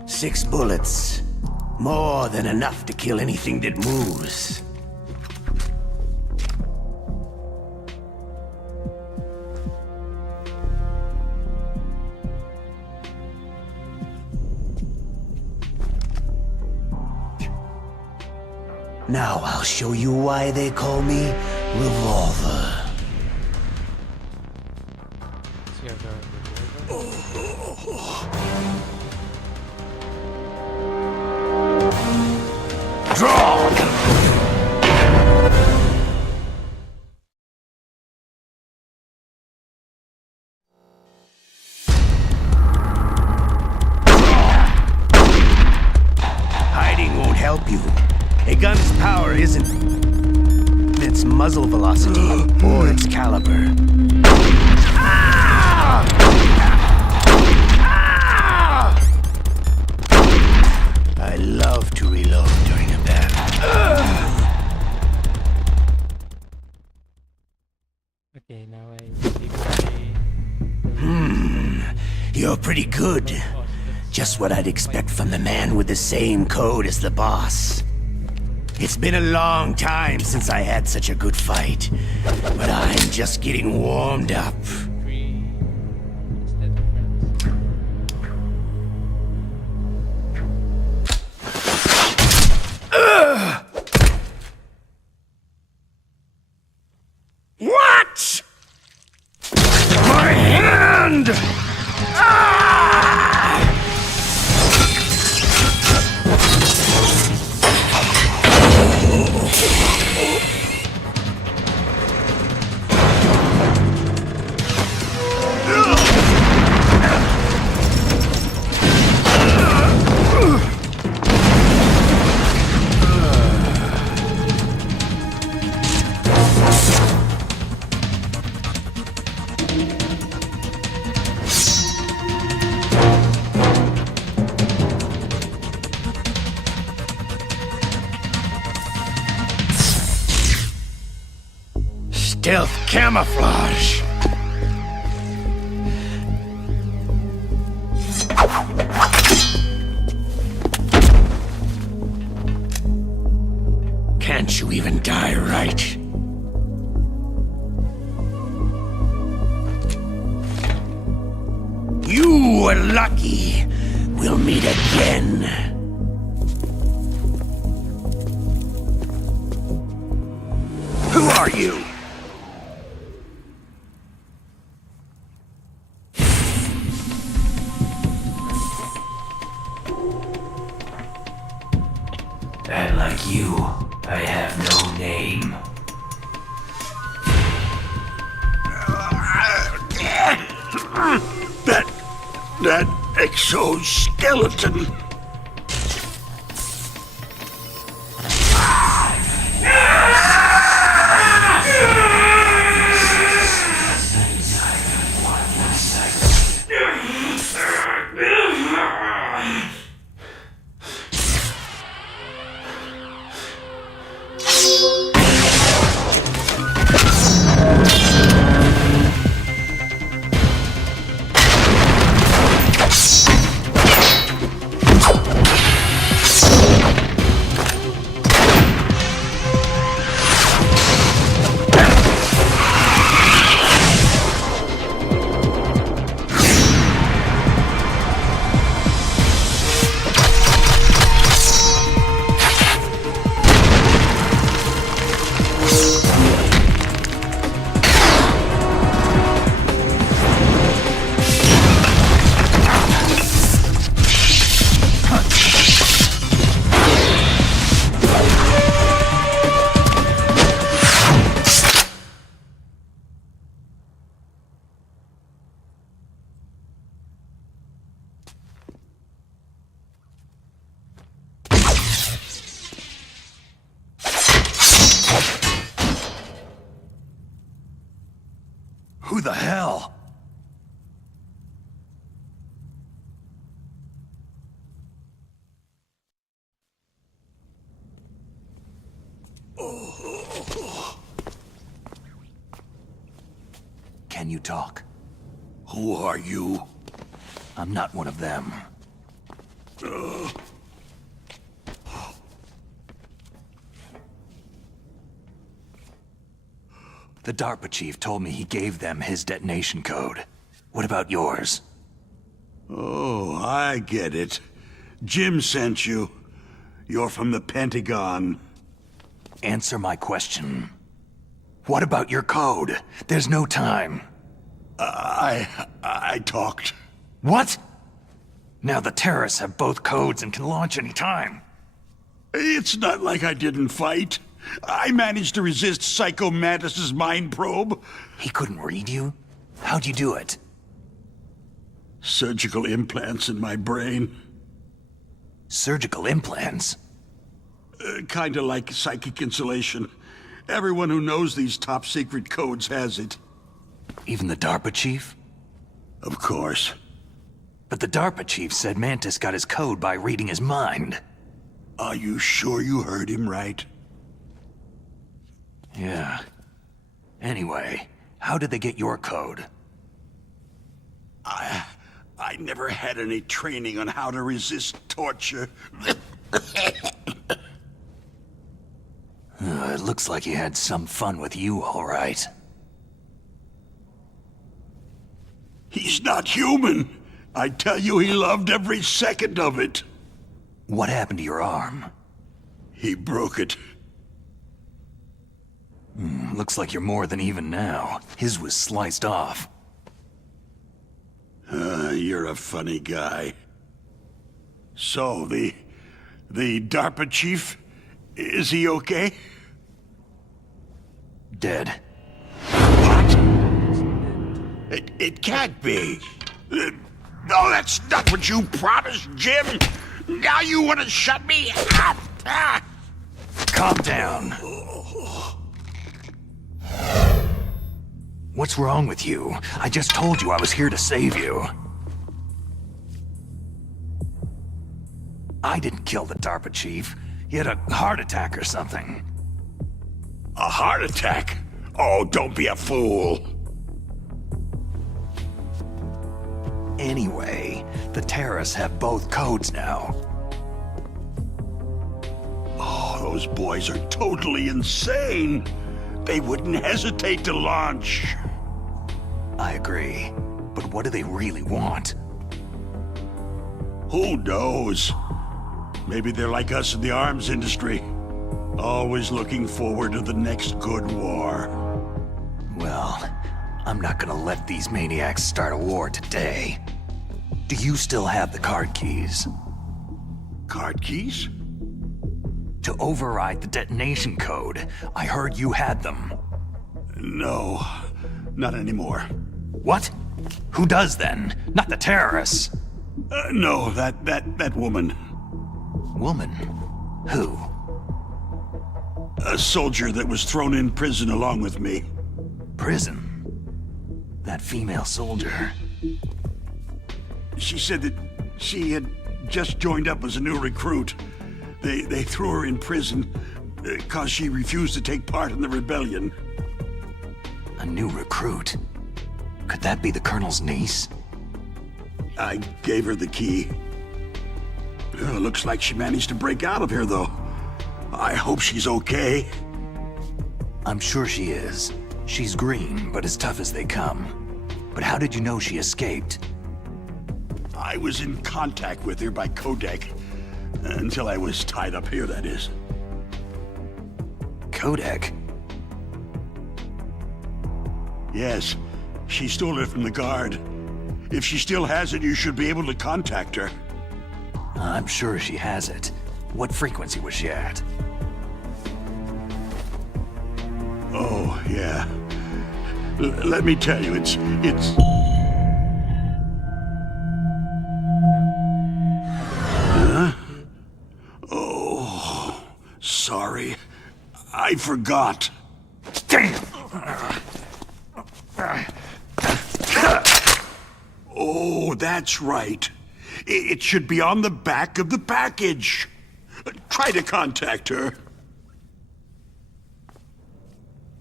6 bullets. More than enough to kill anything that moves. Now I'll show you why they call me Revolver. So you have the revolver. Draw! Hiding won't help you. A gun's power isn't its muzzle velocity or its caliber. I love to reload during a battle. Okay, now I see You're pretty good. Just what I'd expect from the man with the same code as the boss. It's been a long time since I had such a good fight, but I'm just getting warmed up. 3 instead of friends. What? My hand! Stealth camouflage. even die right. You were lucky. We'll meet again. Who are you? And like you, I have no name. That exoskeleton. Who the hell? Can you talk? Who are you? I'm not one of them. The DARPA chief told me he gave them his detonation code. What about yours? Oh, I get it. Jim sent you. You're from the Pentagon. Answer my question. What about your code? There's no time. I talked. What? Now the terrorists have both codes and can launch any time. It's not like I didn't fight. I managed to resist Psycho Mantis's mind probe. He couldn't read you? How'd you do it? Surgical implants in my brain. Surgical implants? Kinda like psychic insulation. Everyone who knows these top-secret codes has it. Even the DARPA chief? Of course. But the DARPA chief said Mantis got his code by reading his mind. Are you sure you heard him right? Yeah. Anyway, how did they get your code? I never had any training on how to resist torture. It looks like he had some fun with you, all right. He's not human. I tell you, he loved every second of it. What happened to your arm? He broke it. Looks like you're more than even now. His was sliced off. You're a funny guy. So, the DARPA chief, is he okay? Dead. What? It can't be. No, that's not what you promised, Jim. Now you want to shut me up? Calm down. What's wrong with you? I just told you I was here to save you. I didn't kill the DARPA chief. He had a heart attack or something. A heart attack? Oh, don't be a fool. Anyway, the terrorists have both codes now. Oh, Those boys are totally insane. They wouldn't hesitate to launch. I agree. But what do they really want? Who knows? Maybe they're like us in the arms industry. Always looking forward to the next good war. Well, I'm not gonna let these maniacs start a war today. Do you still have the card keys? Card keys? To override the detonation code. I heard you had them. No, not anymore. What? Who does then? Not the terrorists. No, that woman. Woman? Who? A soldier that was thrown in prison along with me. Prison? That female soldier. She said that she had just joined up as a new recruit. They threw her in prison because she refused to take part in the rebellion. A new recruit? Could that be the Colonel's niece? I gave her the key. Looks like she managed to break out of here, though. I hope she's okay. I'm sure she is. She's green, but as tough as they come. But how did you know she escaped? I was in contact with her by codec. Until I was tied up here, that is. Codec? Yes. She stole it from the guard. If she still has it, you should be able to contact her. I'm sure she has it. What frequency was she at? Oh, yeah. Let me tell you, it's... Huh? Oh, sorry. I forgot. Damn! Oh, that's right. It should be on the back of the package. Try to contact her.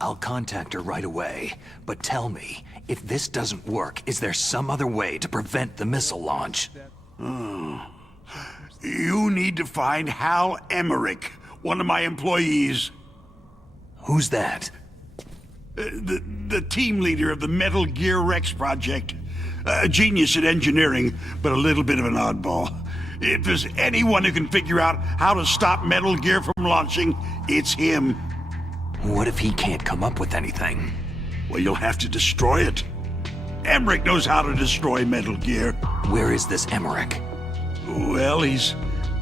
I'll contact her right away, but tell me, if this doesn't work, is there some other way to prevent the missile launch? You need to find Hal Emmerich, one of my employees. Who's that? The team leader of the Metal Gear Rex project. A genius at engineering, but a little bit of an oddball. If there's anyone who can figure out how to stop Metal Gear from launching, it's him. What if he can't come up with anything? Well, you'll have to destroy it. Emmerich knows how to destroy Metal Gear. Where is this Emmerich? Well, he's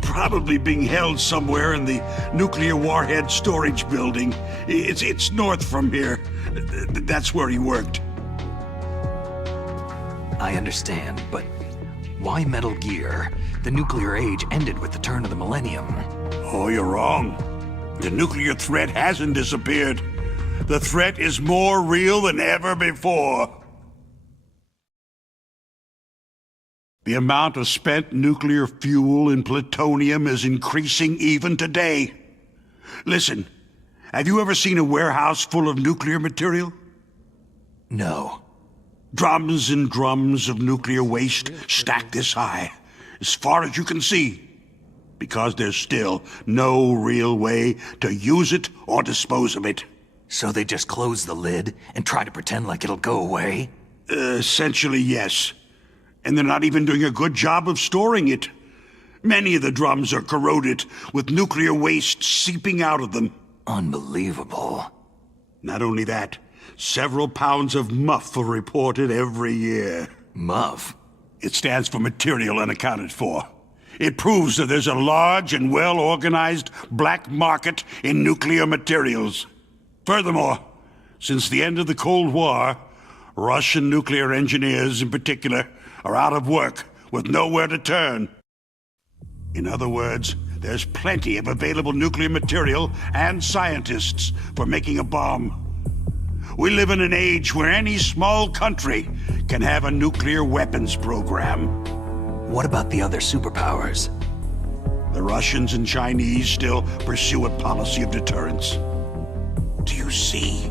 probably being held somewhere in the nuclear warhead storage building. It's north from here. That's where he worked. I understand, but why Metal Gear? The nuclear age ended with the turn of the millennium. Oh, you're wrong. The nuclear threat hasn't disappeared. The threat is more real than ever before. The amount of spent nuclear fuel and plutonium is increasing even today. Listen, have you ever seen a warehouse full of nuclear material? No. Drums and drums of nuclear waste stacked this high, as far as you can see, because there's still no real way to use it or dispose of it. So they just close the lid and try to pretend like it'll go away? Essentially, yes. And they're not even doing a good job of storing it. Many of the drums are corroded, with nuclear waste seeping out of them. Unbelievable. Not only that, several pounds of MUF are reported every year. MUF? It stands for Material Unaccounted For. It proves that there's a large and well-organized black market in nuclear materials. Furthermore, since the end of the Cold War, Russian nuclear engineers in particular are out of work with nowhere to turn. In other words, there's plenty of available nuclear material and scientists for making a bomb. We live in an age where any small country can have a nuclear weapons program. What about the other superpowers? The Russians and Chinese still pursue a policy of deterrence. Do you see?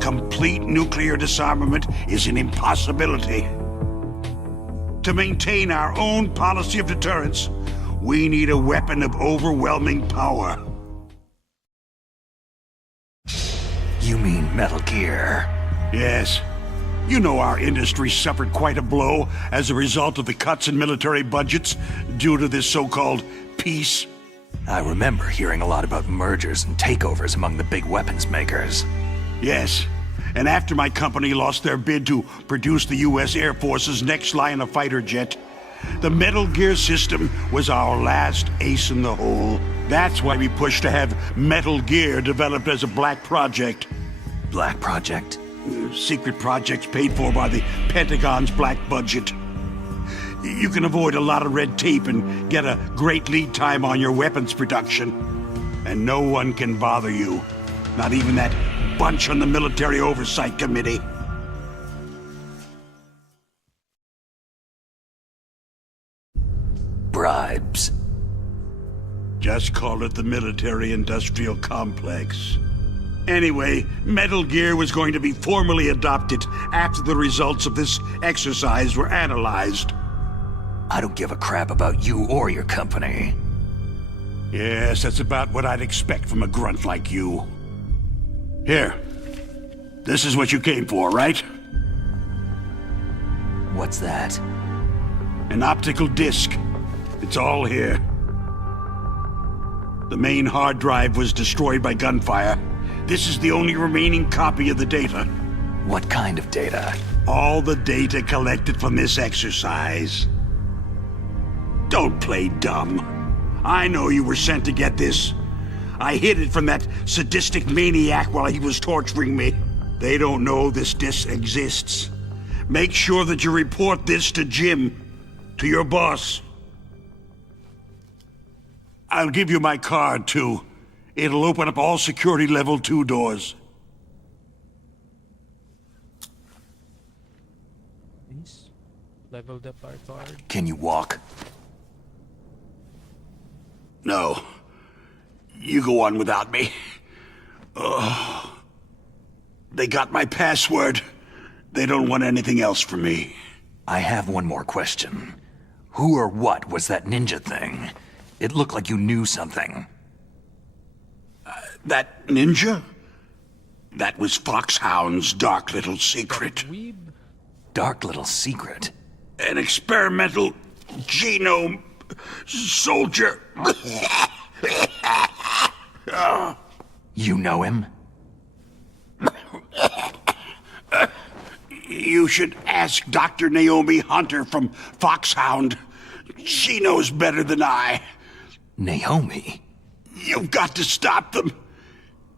Complete nuclear disarmament is an impossibility. To maintain our own policy of deterrence, we need a weapon of overwhelming power. You mean Metal Gear? Yes. You know our industry suffered quite a blow as a result of the cuts in military budgets due to this so-called peace. I remember hearing a lot about mergers and takeovers among the big weapons makers. Yes. And after my company lost their bid to produce the U.S. Air Force's next line of fighter jet, the Metal Gear system was our last ace in the hole. That's why we pushed to have Metal Gear developed as a black project. Black project? Secret projects paid for by the Pentagon's black budget. You can avoid a lot of red tape and get a great lead time on your weapons production. And no one can bother you. Not even that bunch on the Military Oversight Committee. Bribes. Just call it the military-industrial complex. Anyway, Metal Gear was going to be formally adopted after the results of this exercise were analyzed. I don't give a crap about you or your company. Yes, that's about what I'd expect from a grunt like you. Here. This is what you came for, right? What's that? An optical disc. It's all here. The main hard drive was destroyed by gunfire. This is the only remaining copy of the data. What kind of data? All the data collected from this exercise. Don't play dumb. I know you were sent to get this. I hid it from that sadistic maniac while he was torturing me. They don't know this disc exists. Make sure that you report this to Jim, to your boss. I'll give you my card, too. It'll open up all security level 2 doors. Nice. Leveled up our card. Can you walk? No. You go on without me. They got my password. They don't want anything else from me. I have one more question. Who or what was that ninja thing? It looked like you knew something. That ninja? That was Foxhound's dark little secret. Dark little secret? An experimental genome soldier. You know him? You should ask Dr. Naomi Hunter from Foxhound. She knows better than I. Naomi? You've got to stop them.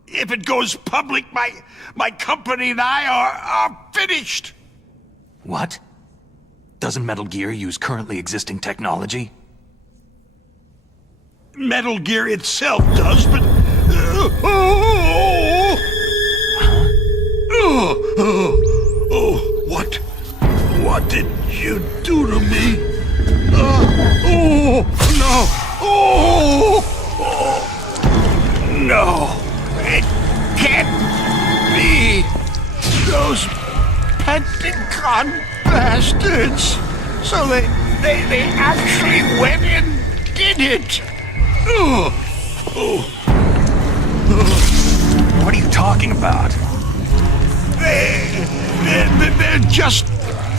If it goes public, my company and I are finished. What? Doesn't Metal Gear use currently existing technology? Metal Gear itself does, but... What did you do to me? No! It can't be! Those Pentagon bastards! So they actually went and did it! What are you talking about? They're just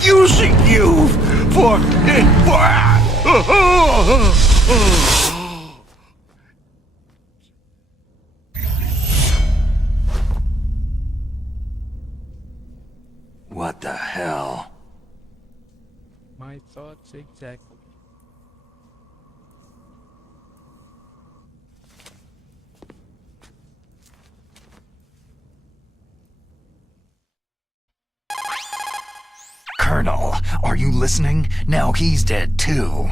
using you for... What the hell? My thoughts exactly. Colonel, are you listening? Now he's dead too.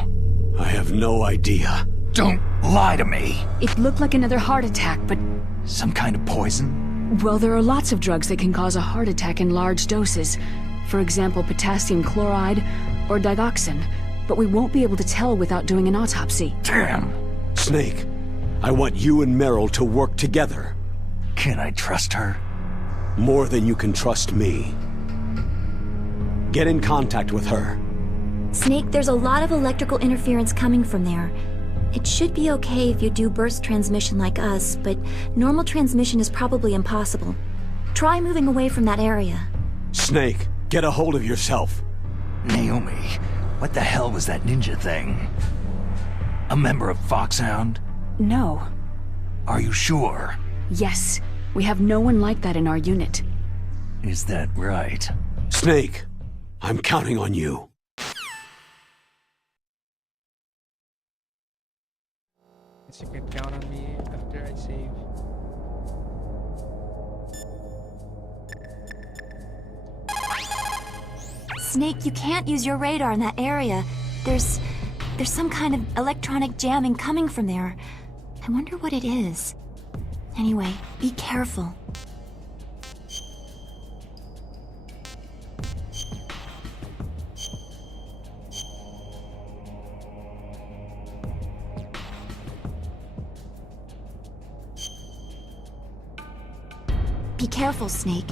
I have no idea. Don't lie to me. It looked like another heart attack, but... Some kind of poison? Well, there are lots of drugs that can cause a heart attack in large doses. For example, potassium chloride or digoxin. But we won't be able to tell without doing an autopsy. Damn. Snake, I want you and Meryl to work together. Can I trust her? More than you can trust me. Get in contact with her. Snake, there's a lot of electrical interference coming from there. It should be okay if you do burst transmission like us, but normal transmission is probably impossible. Try moving away from that area. Snake, get a hold of yourself. Naomi, what the hell was that ninja thing? A member of Foxhound? No. Are you sure? Yes. We have no one like that in our unit. Is that right? Snake, I'm counting on you. Yes, you can count on me after I save. Snake, you can't use your radar in that area. There's some kind of electronic jamming coming from there. I wonder what it is. Anyway, be careful. Be careful, Snake.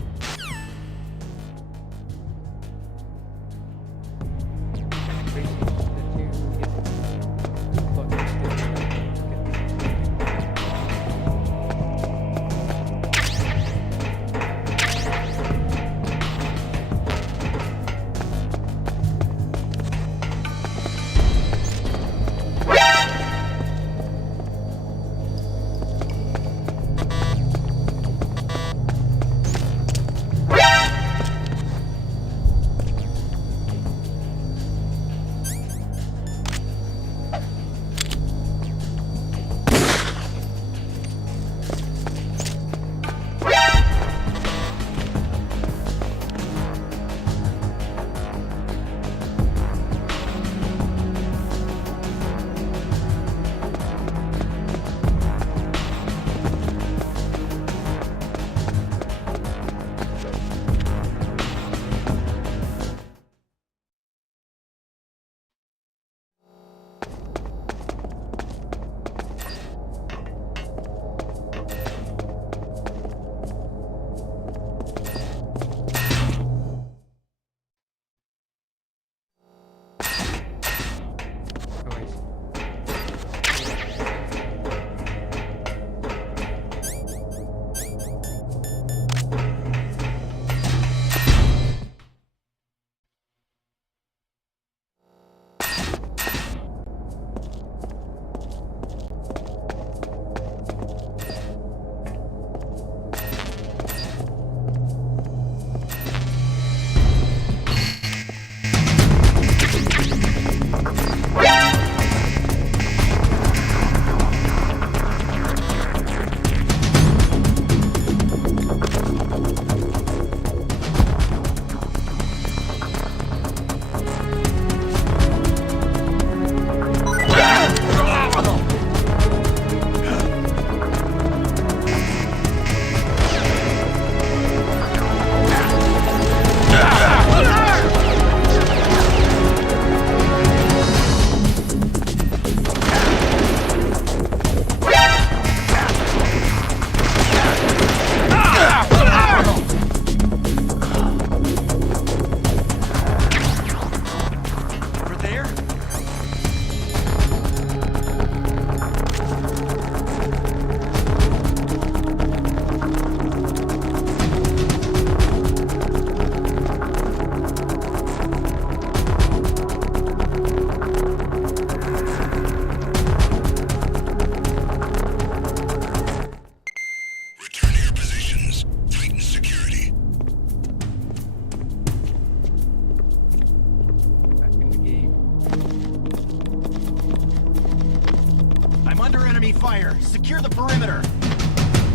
enemy fire. Secure the perimeter.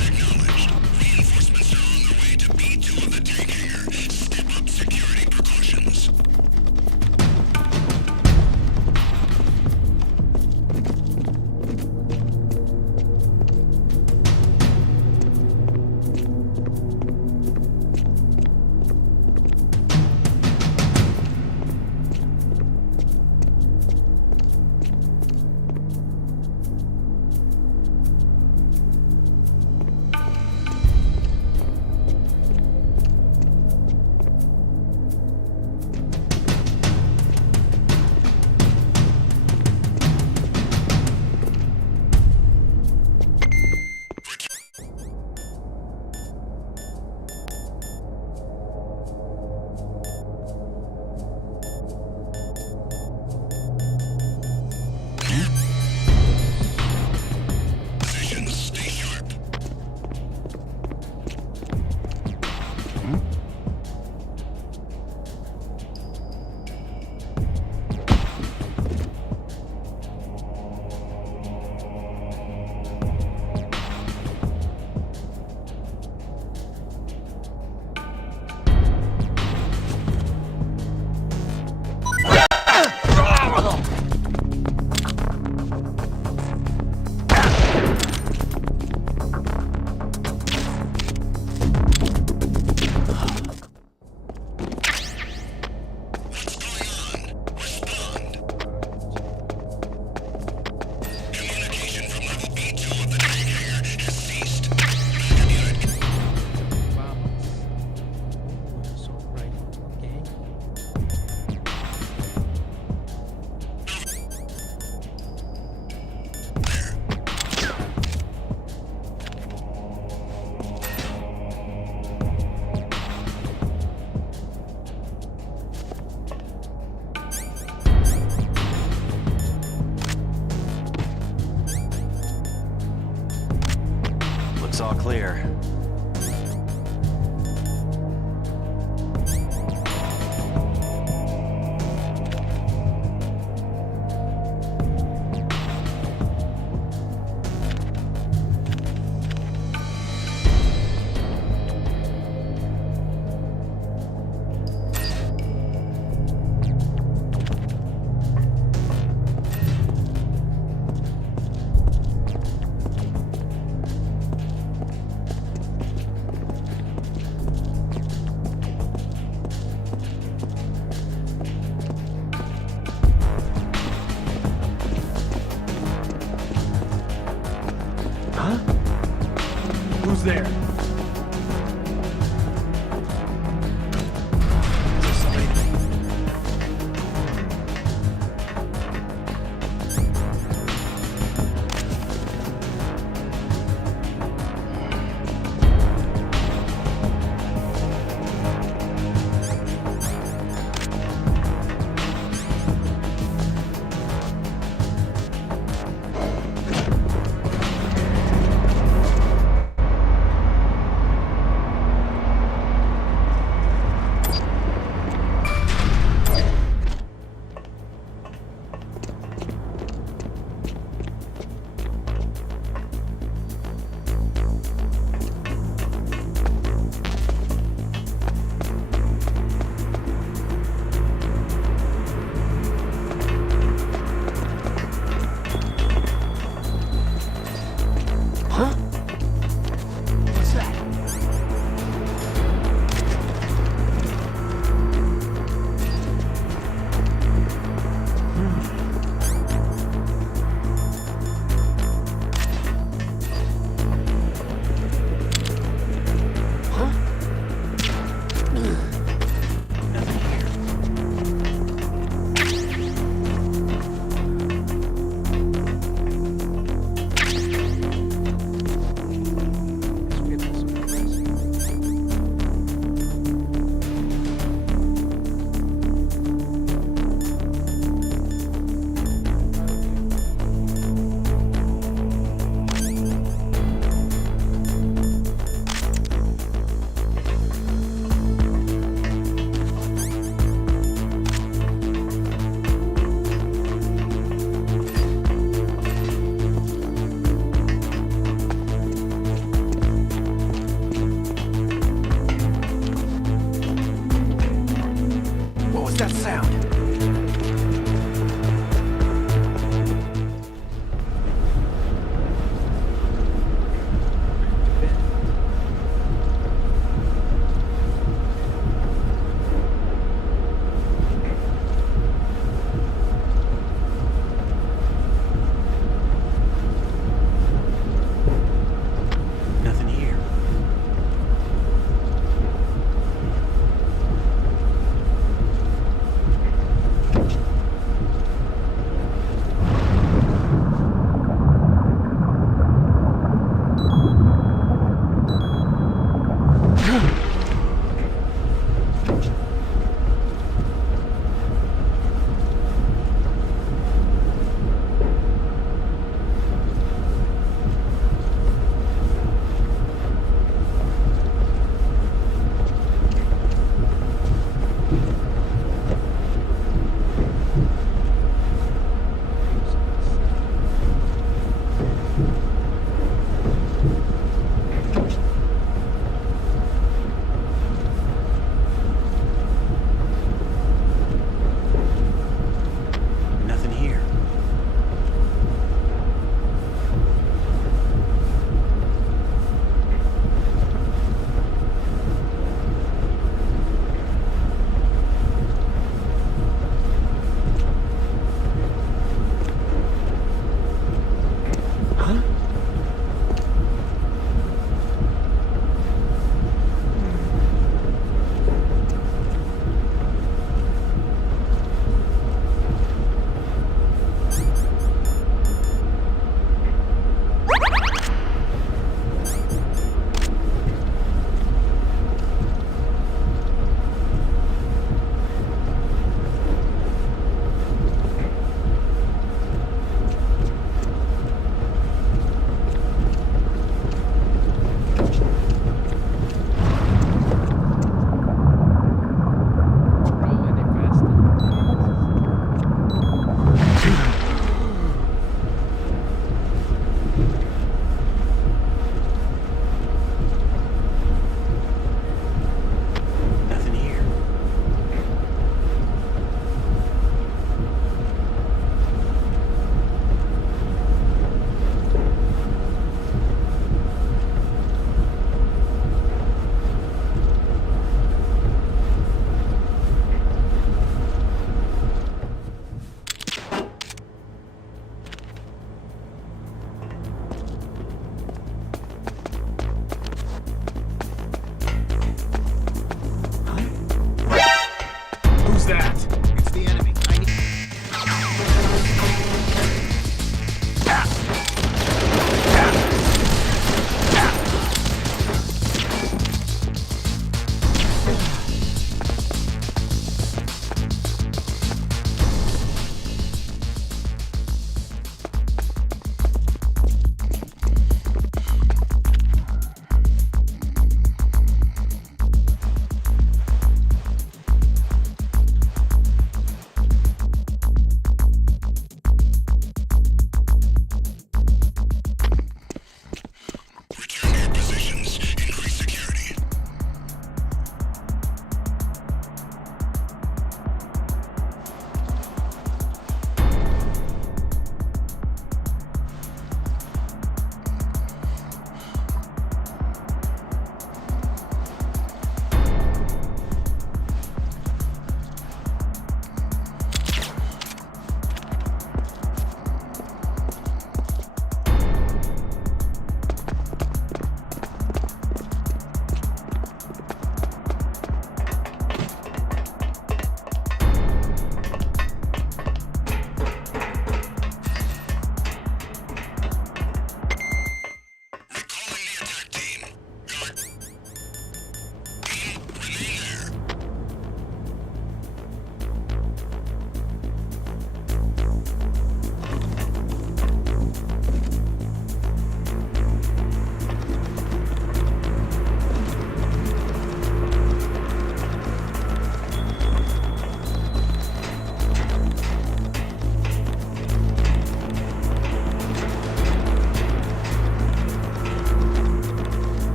Acknowledged. Reinforcements are on their way to B2 of the tank hangar. Step up security precautions. All clear. Who's there?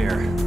clear.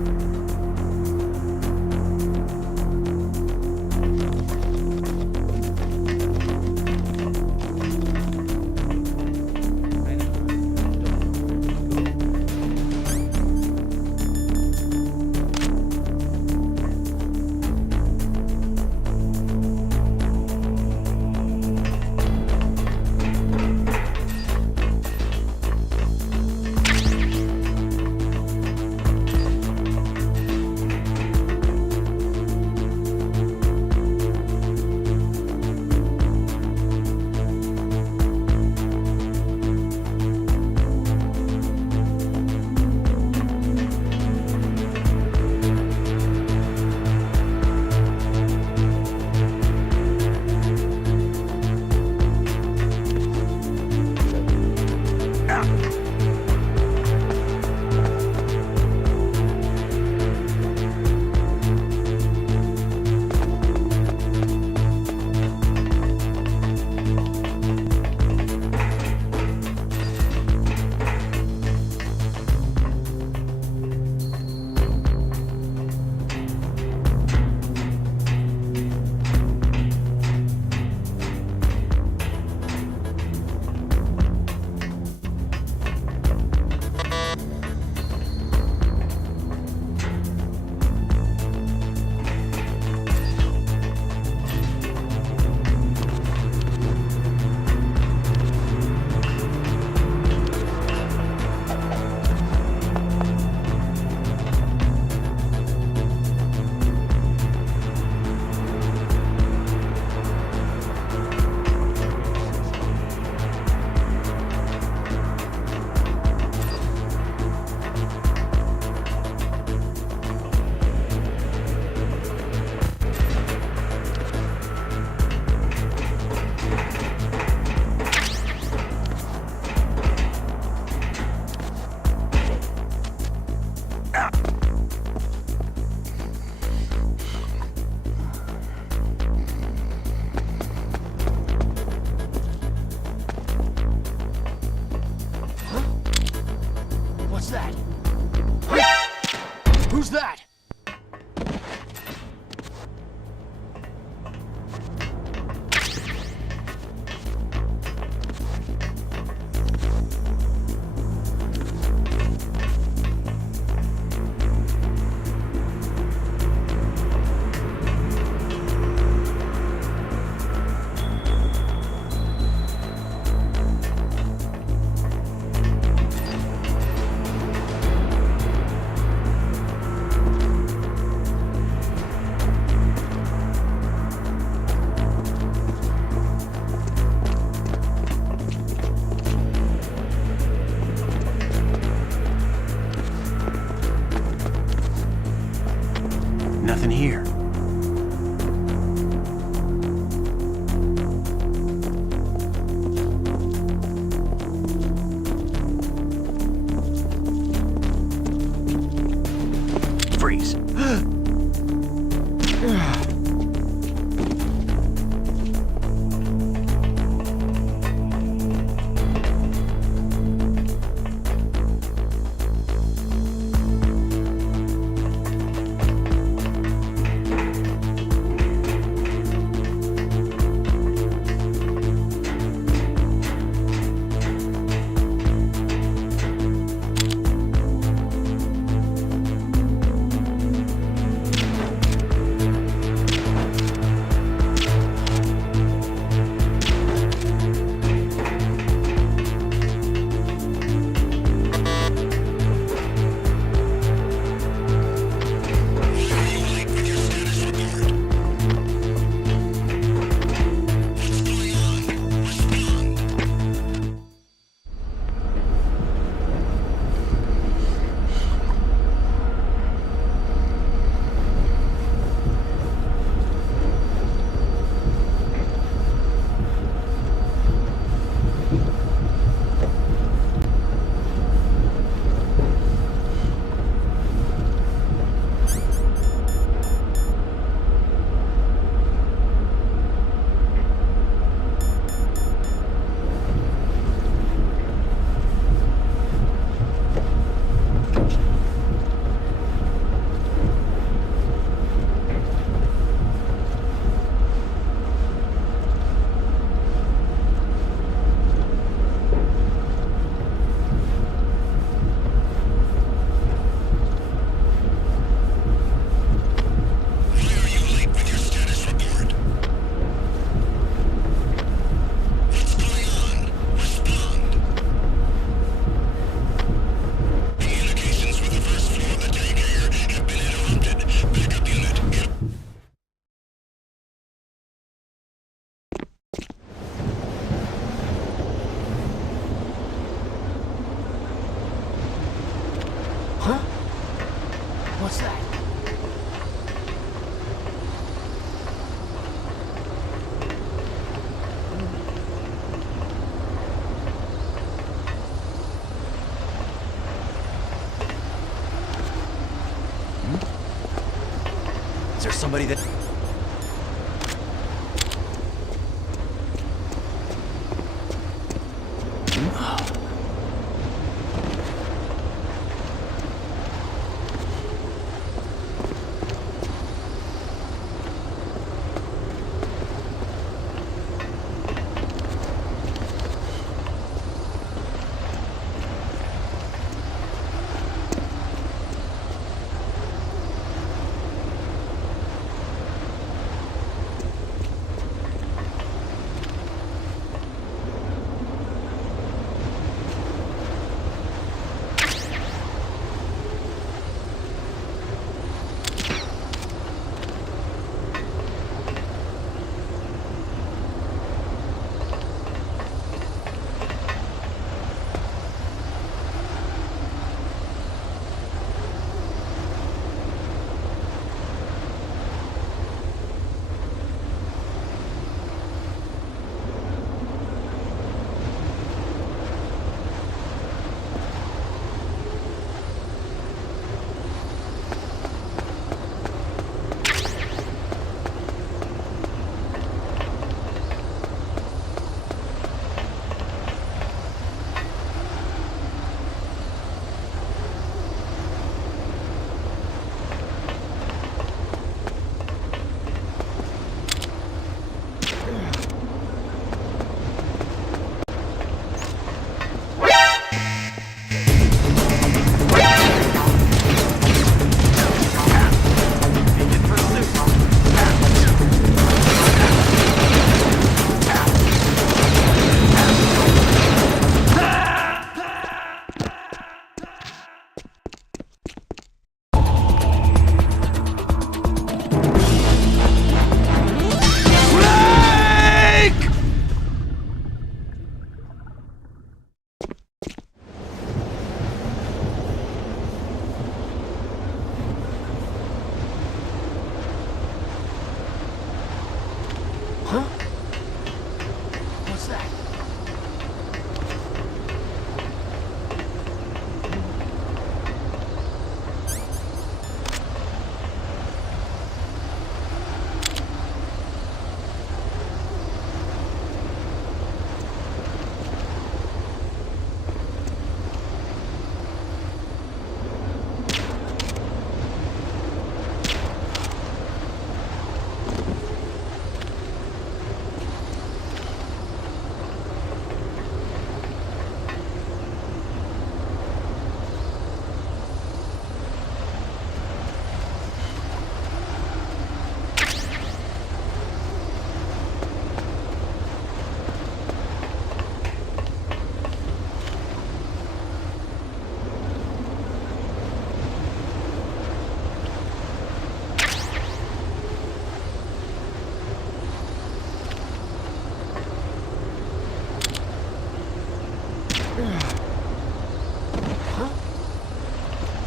somebody that...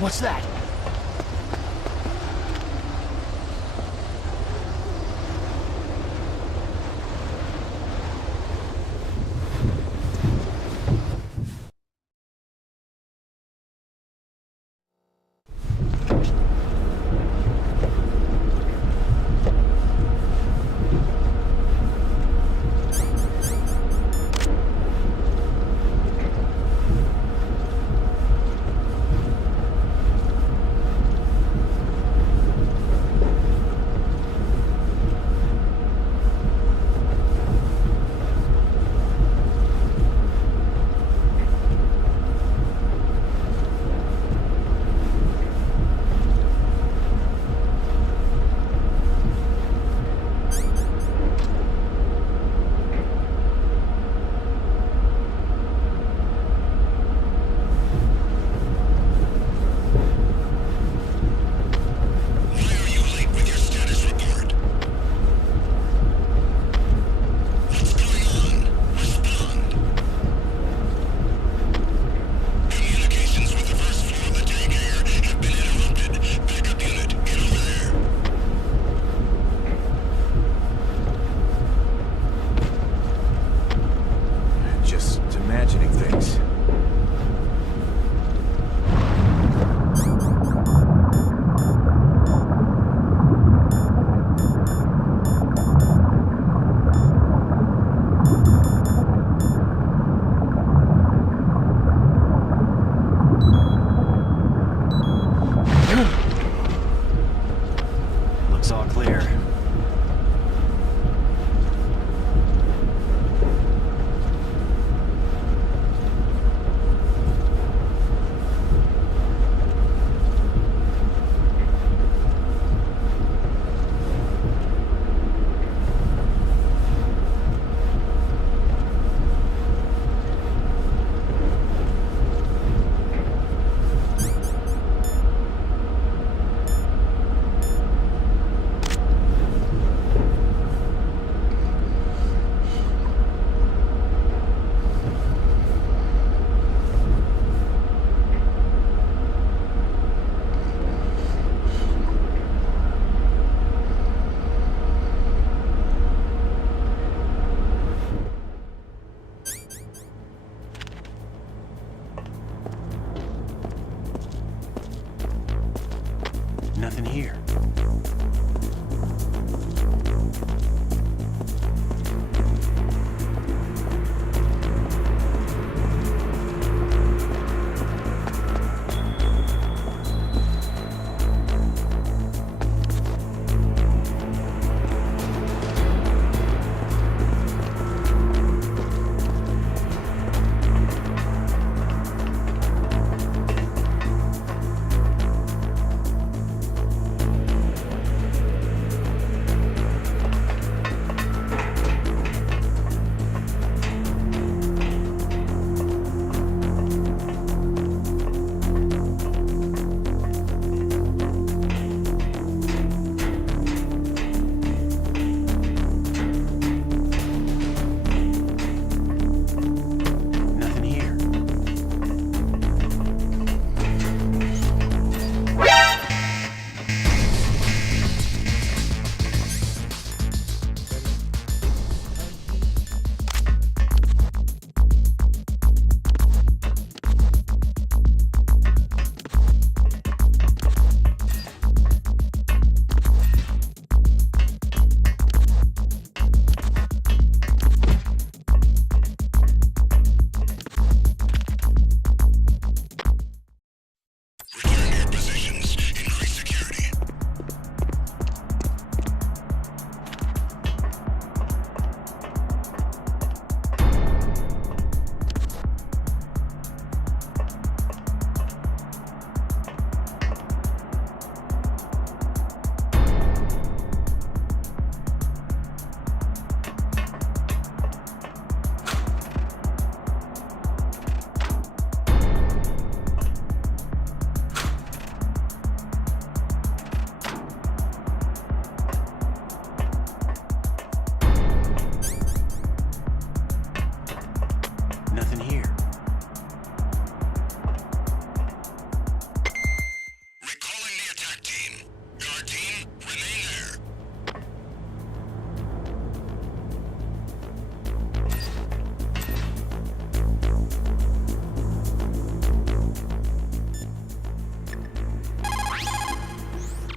What's that?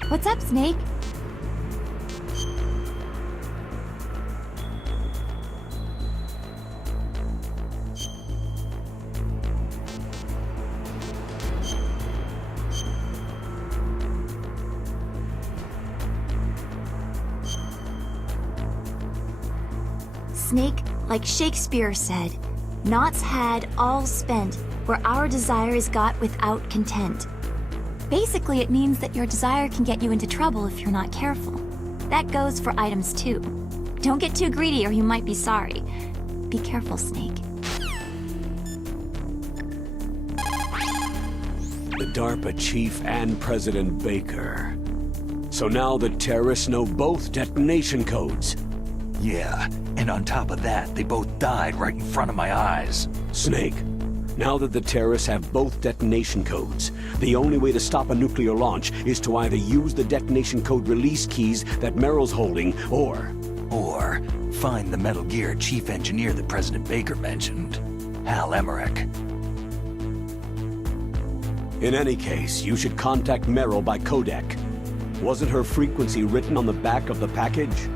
What's up, Snake? Snake, like Shakespeare said, naught's had, all's spent, where our desire is got without content. Basically, it means that your desire can get you into trouble if you're not careful. That goes for items too. Don't get too greedy or you might be sorry. Be careful, Snake. The DARPA chief and President Baker. So now the terrorists know both detonation codes. Yeah, and on top of that, they both died right in front of my eyes. Snake, now that the terrorists have both detonation codes, the only way to stop a nuclear launch is to either use the detonation code release keys that Meryl's holding, or find the Metal Gear chief engineer that President Baker mentioned, Hal Emmerich. In any case, you should contact Meryl by codec. Wasn't her frequency written on the back of the package?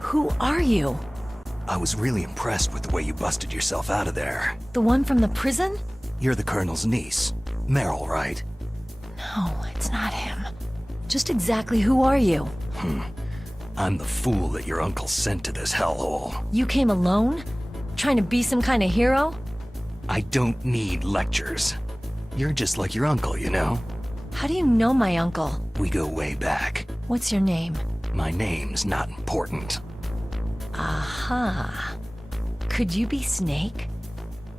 Who are you? I was really impressed with the way you busted yourself out of there. The one from the prison? You're the Colonel's niece, Meryl, right? No, it's not him. Just exactly who are you? I'm the fool that your uncle sent to this hellhole. You came alone? Trying to be some kind of hero? I don't need lectures. You're just like your uncle, you know? How do you know my uncle? We go way back. What's your name? My name's not important. Aha. Could you be Snake?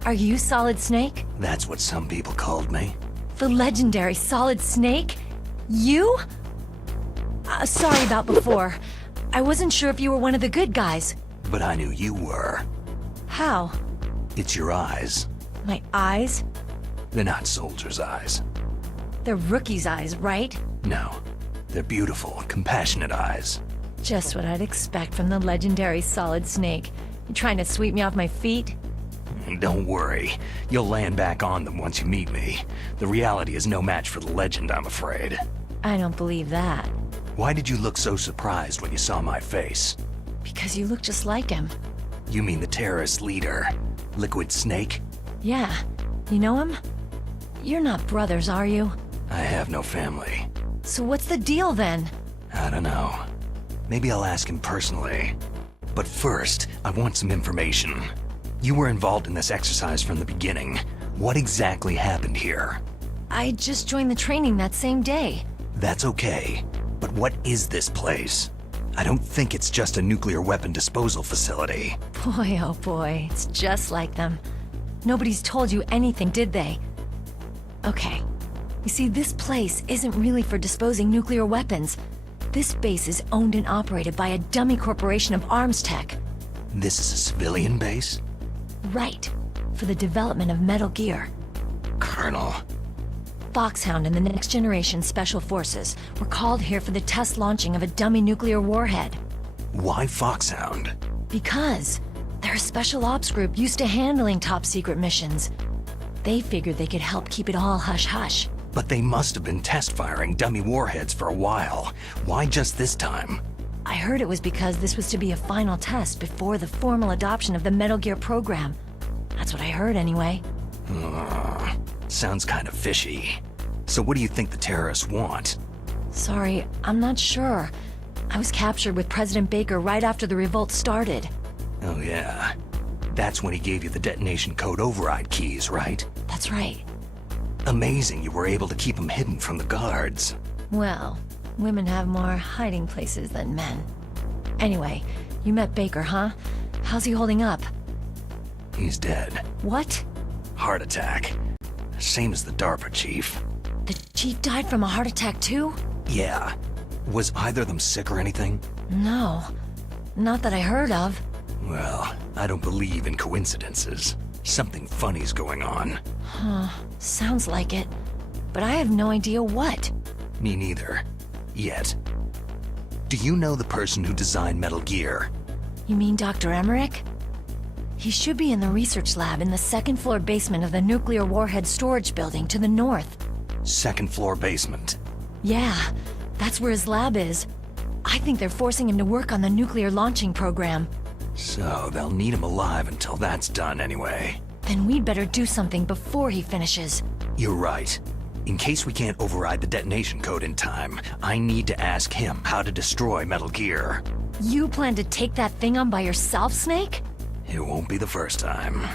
Are you Solid Snake? That's what some people called me. The legendary Solid Snake? You? Sorry about before. I wasn't sure if you were one of the good guys. But I knew you were. How? It's your eyes. My eyes? They're not soldiers' eyes. They're rookies' eyes, right? No. They're beautiful, compassionate eyes. Just what I'd expect from the legendary Solid Snake. You trying to sweep me off my feet? Don't worry. You'll land back on them once you meet me. The reality is no match for the legend, I'm afraid. I don't believe that. Why did you look so surprised when you saw my face? Because you look just like him. You mean the terrorist leader, Liquid Snake? Yeah. You know him? You're not brothers, are you? I have no family. So what's the deal then? I don't know. Maybe I'll ask him personally. But first, I want some information. You were involved in this exercise from the beginning. What exactly happened here? I just joined the training that same day. That's okay. But what is this place? I don't think it's just a nuclear weapon disposal facility. Boy, oh boy, it's just like them. Nobody's told you anything, did they? Okay. You see, this place isn't really for disposing nuclear weapons. This base is owned and operated by a dummy corporation of arms tech. This is a civilian base? Right. For the development of Metal Gear. Colonel. Foxhound and the Next Generation Special Forces were called here for the test launching of a dummy nuclear warhead. Why Foxhound? Because they're a special ops group used to handling top-secret missions. They figured they could help keep it all hush-hush. But they must have been test firing dummy warheads for a while. Why just this time? I heard it was because this was to be a final test before the formal adoption of the Metal Gear program. That's what I heard anyway. Sounds kind of fishy. So what do you think the terrorists want? Sorry, I'm not sure. I was captured with President Baker right after the revolt started. Oh yeah. That's when he gave you the detonation code override keys, right? That's right. Amazing you were able to keep them hidden from the guards. Well, women have more hiding places than men. Anyway, you met Baker, huh? How's he holding up? He's dead. What? Heart attack. Same as the DARPA chief. The chief died from a heart attack too? Yeah. Was either of them sick or anything? No. Not that I heard of. Well, I don't believe in coincidences. Something funny's going on. Huh. Sounds like it. But I have no idea what. Me neither. Yet. Do you know the person who designed Metal Gear? You mean Dr. Emmerich? He should be in the research lab in the second-floor basement of the nuclear warhead storage building to the north. Second floor basement. Yeah, that's where his lab is. I think they're forcing him to work on the nuclear launching program. So they'll need him alive until that's done anyway. Then we'd better do something before he finishes. You're right. In case we can't override the detonation code in time, I need to ask him how to destroy Metal Gear. You plan to take that thing on by yourself, Snake? It won't be the first time.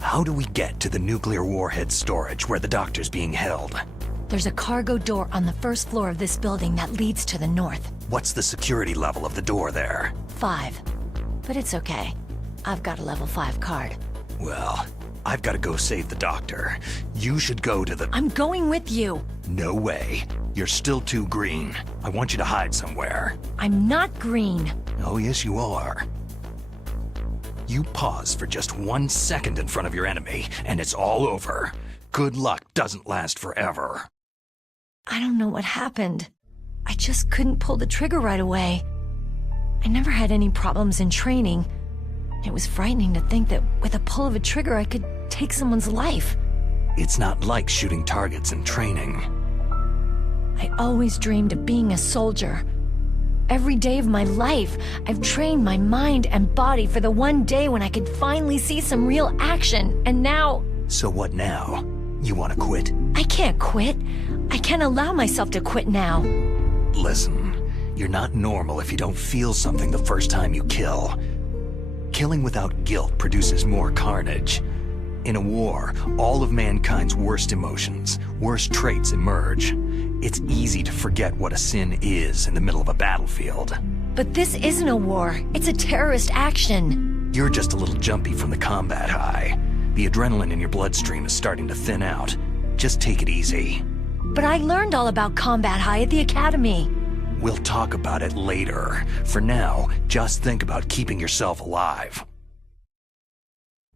How do we get to the nuclear warhead storage where the doctor's being held? There's a cargo door on the first floor of this building that leads to the north. What's the security level of the door there? 5. But it's okay. I've got a level 5 card. Well, I've got to go save the doctor. You should go to the... I'm going with you! No way. You're still too green. I want you to hide somewhere. I'm not green. Oh, yes, you are. You pause for just 1 second in front of your enemy, and it's all over. Good luck doesn't last forever. I don't know what happened. I just couldn't pull the trigger right away. I never had any problems in training. It was frightening to think that with a pull of a trigger I could take someone's life. It's not like shooting targets in training. I always dreamed of being a soldier. Every day of my life, I've trained my mind and body for the one day when I could finally see some real action, and now... So what now? You want to quit? I can't quit. I can't allow myself to quit now. Listen, you're not normal if you don't feel something the first time you kill. Killing without guilt produces more carnage. In a war, all of mankind's worst emotions, worst traits emerge. It's easy to forget what a sin is in the middle of a battlefield. But this isn't a war. It's a terrorist action. You're just a little jumpy from the combat high. The adrenaline in your bloodstream is starting to thin out. Just take it easy. But I learned all about combat high at the academy. We'll talk about it later. For now, just think about keeping yourself alive.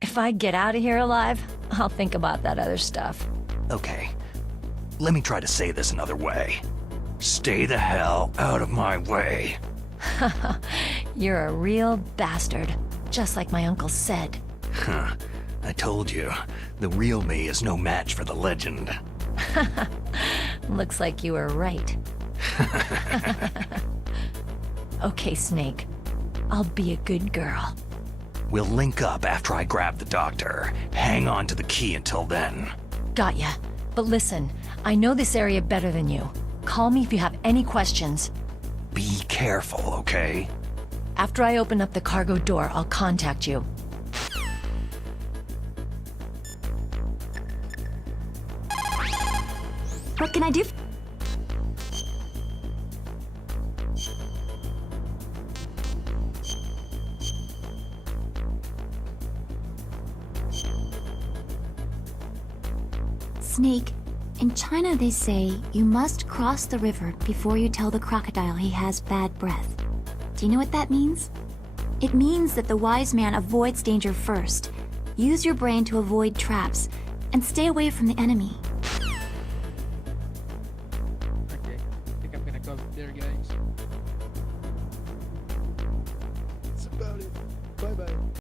If I get out of here alive, I'll think about that other stuff. Okay. Let me try to say this another way. Stay the hell out of my way. You're a real bastard, just like my uncle said. Huh. I told you, the real me is no match for the legend. Looks like you were right. Okay, Snake. I'll be a good girl. We'll link up after I grab the doctor. Hang on to the key until then. Got ya. But listen, I know this area better than you. Call me if you have any questions. Be careful, okay? After I open up the cargo door, I'll contact you. What can I do? Snake, in China they say you must cross the river before you tell the crocodile he has bad breath. Do you know what that means? It means that the wise man avoids danger first. Use your brain to avoid traps, and stay away from the enemy. Okay, I think I'm gonna go there, guys. That's about it. Bye-bye.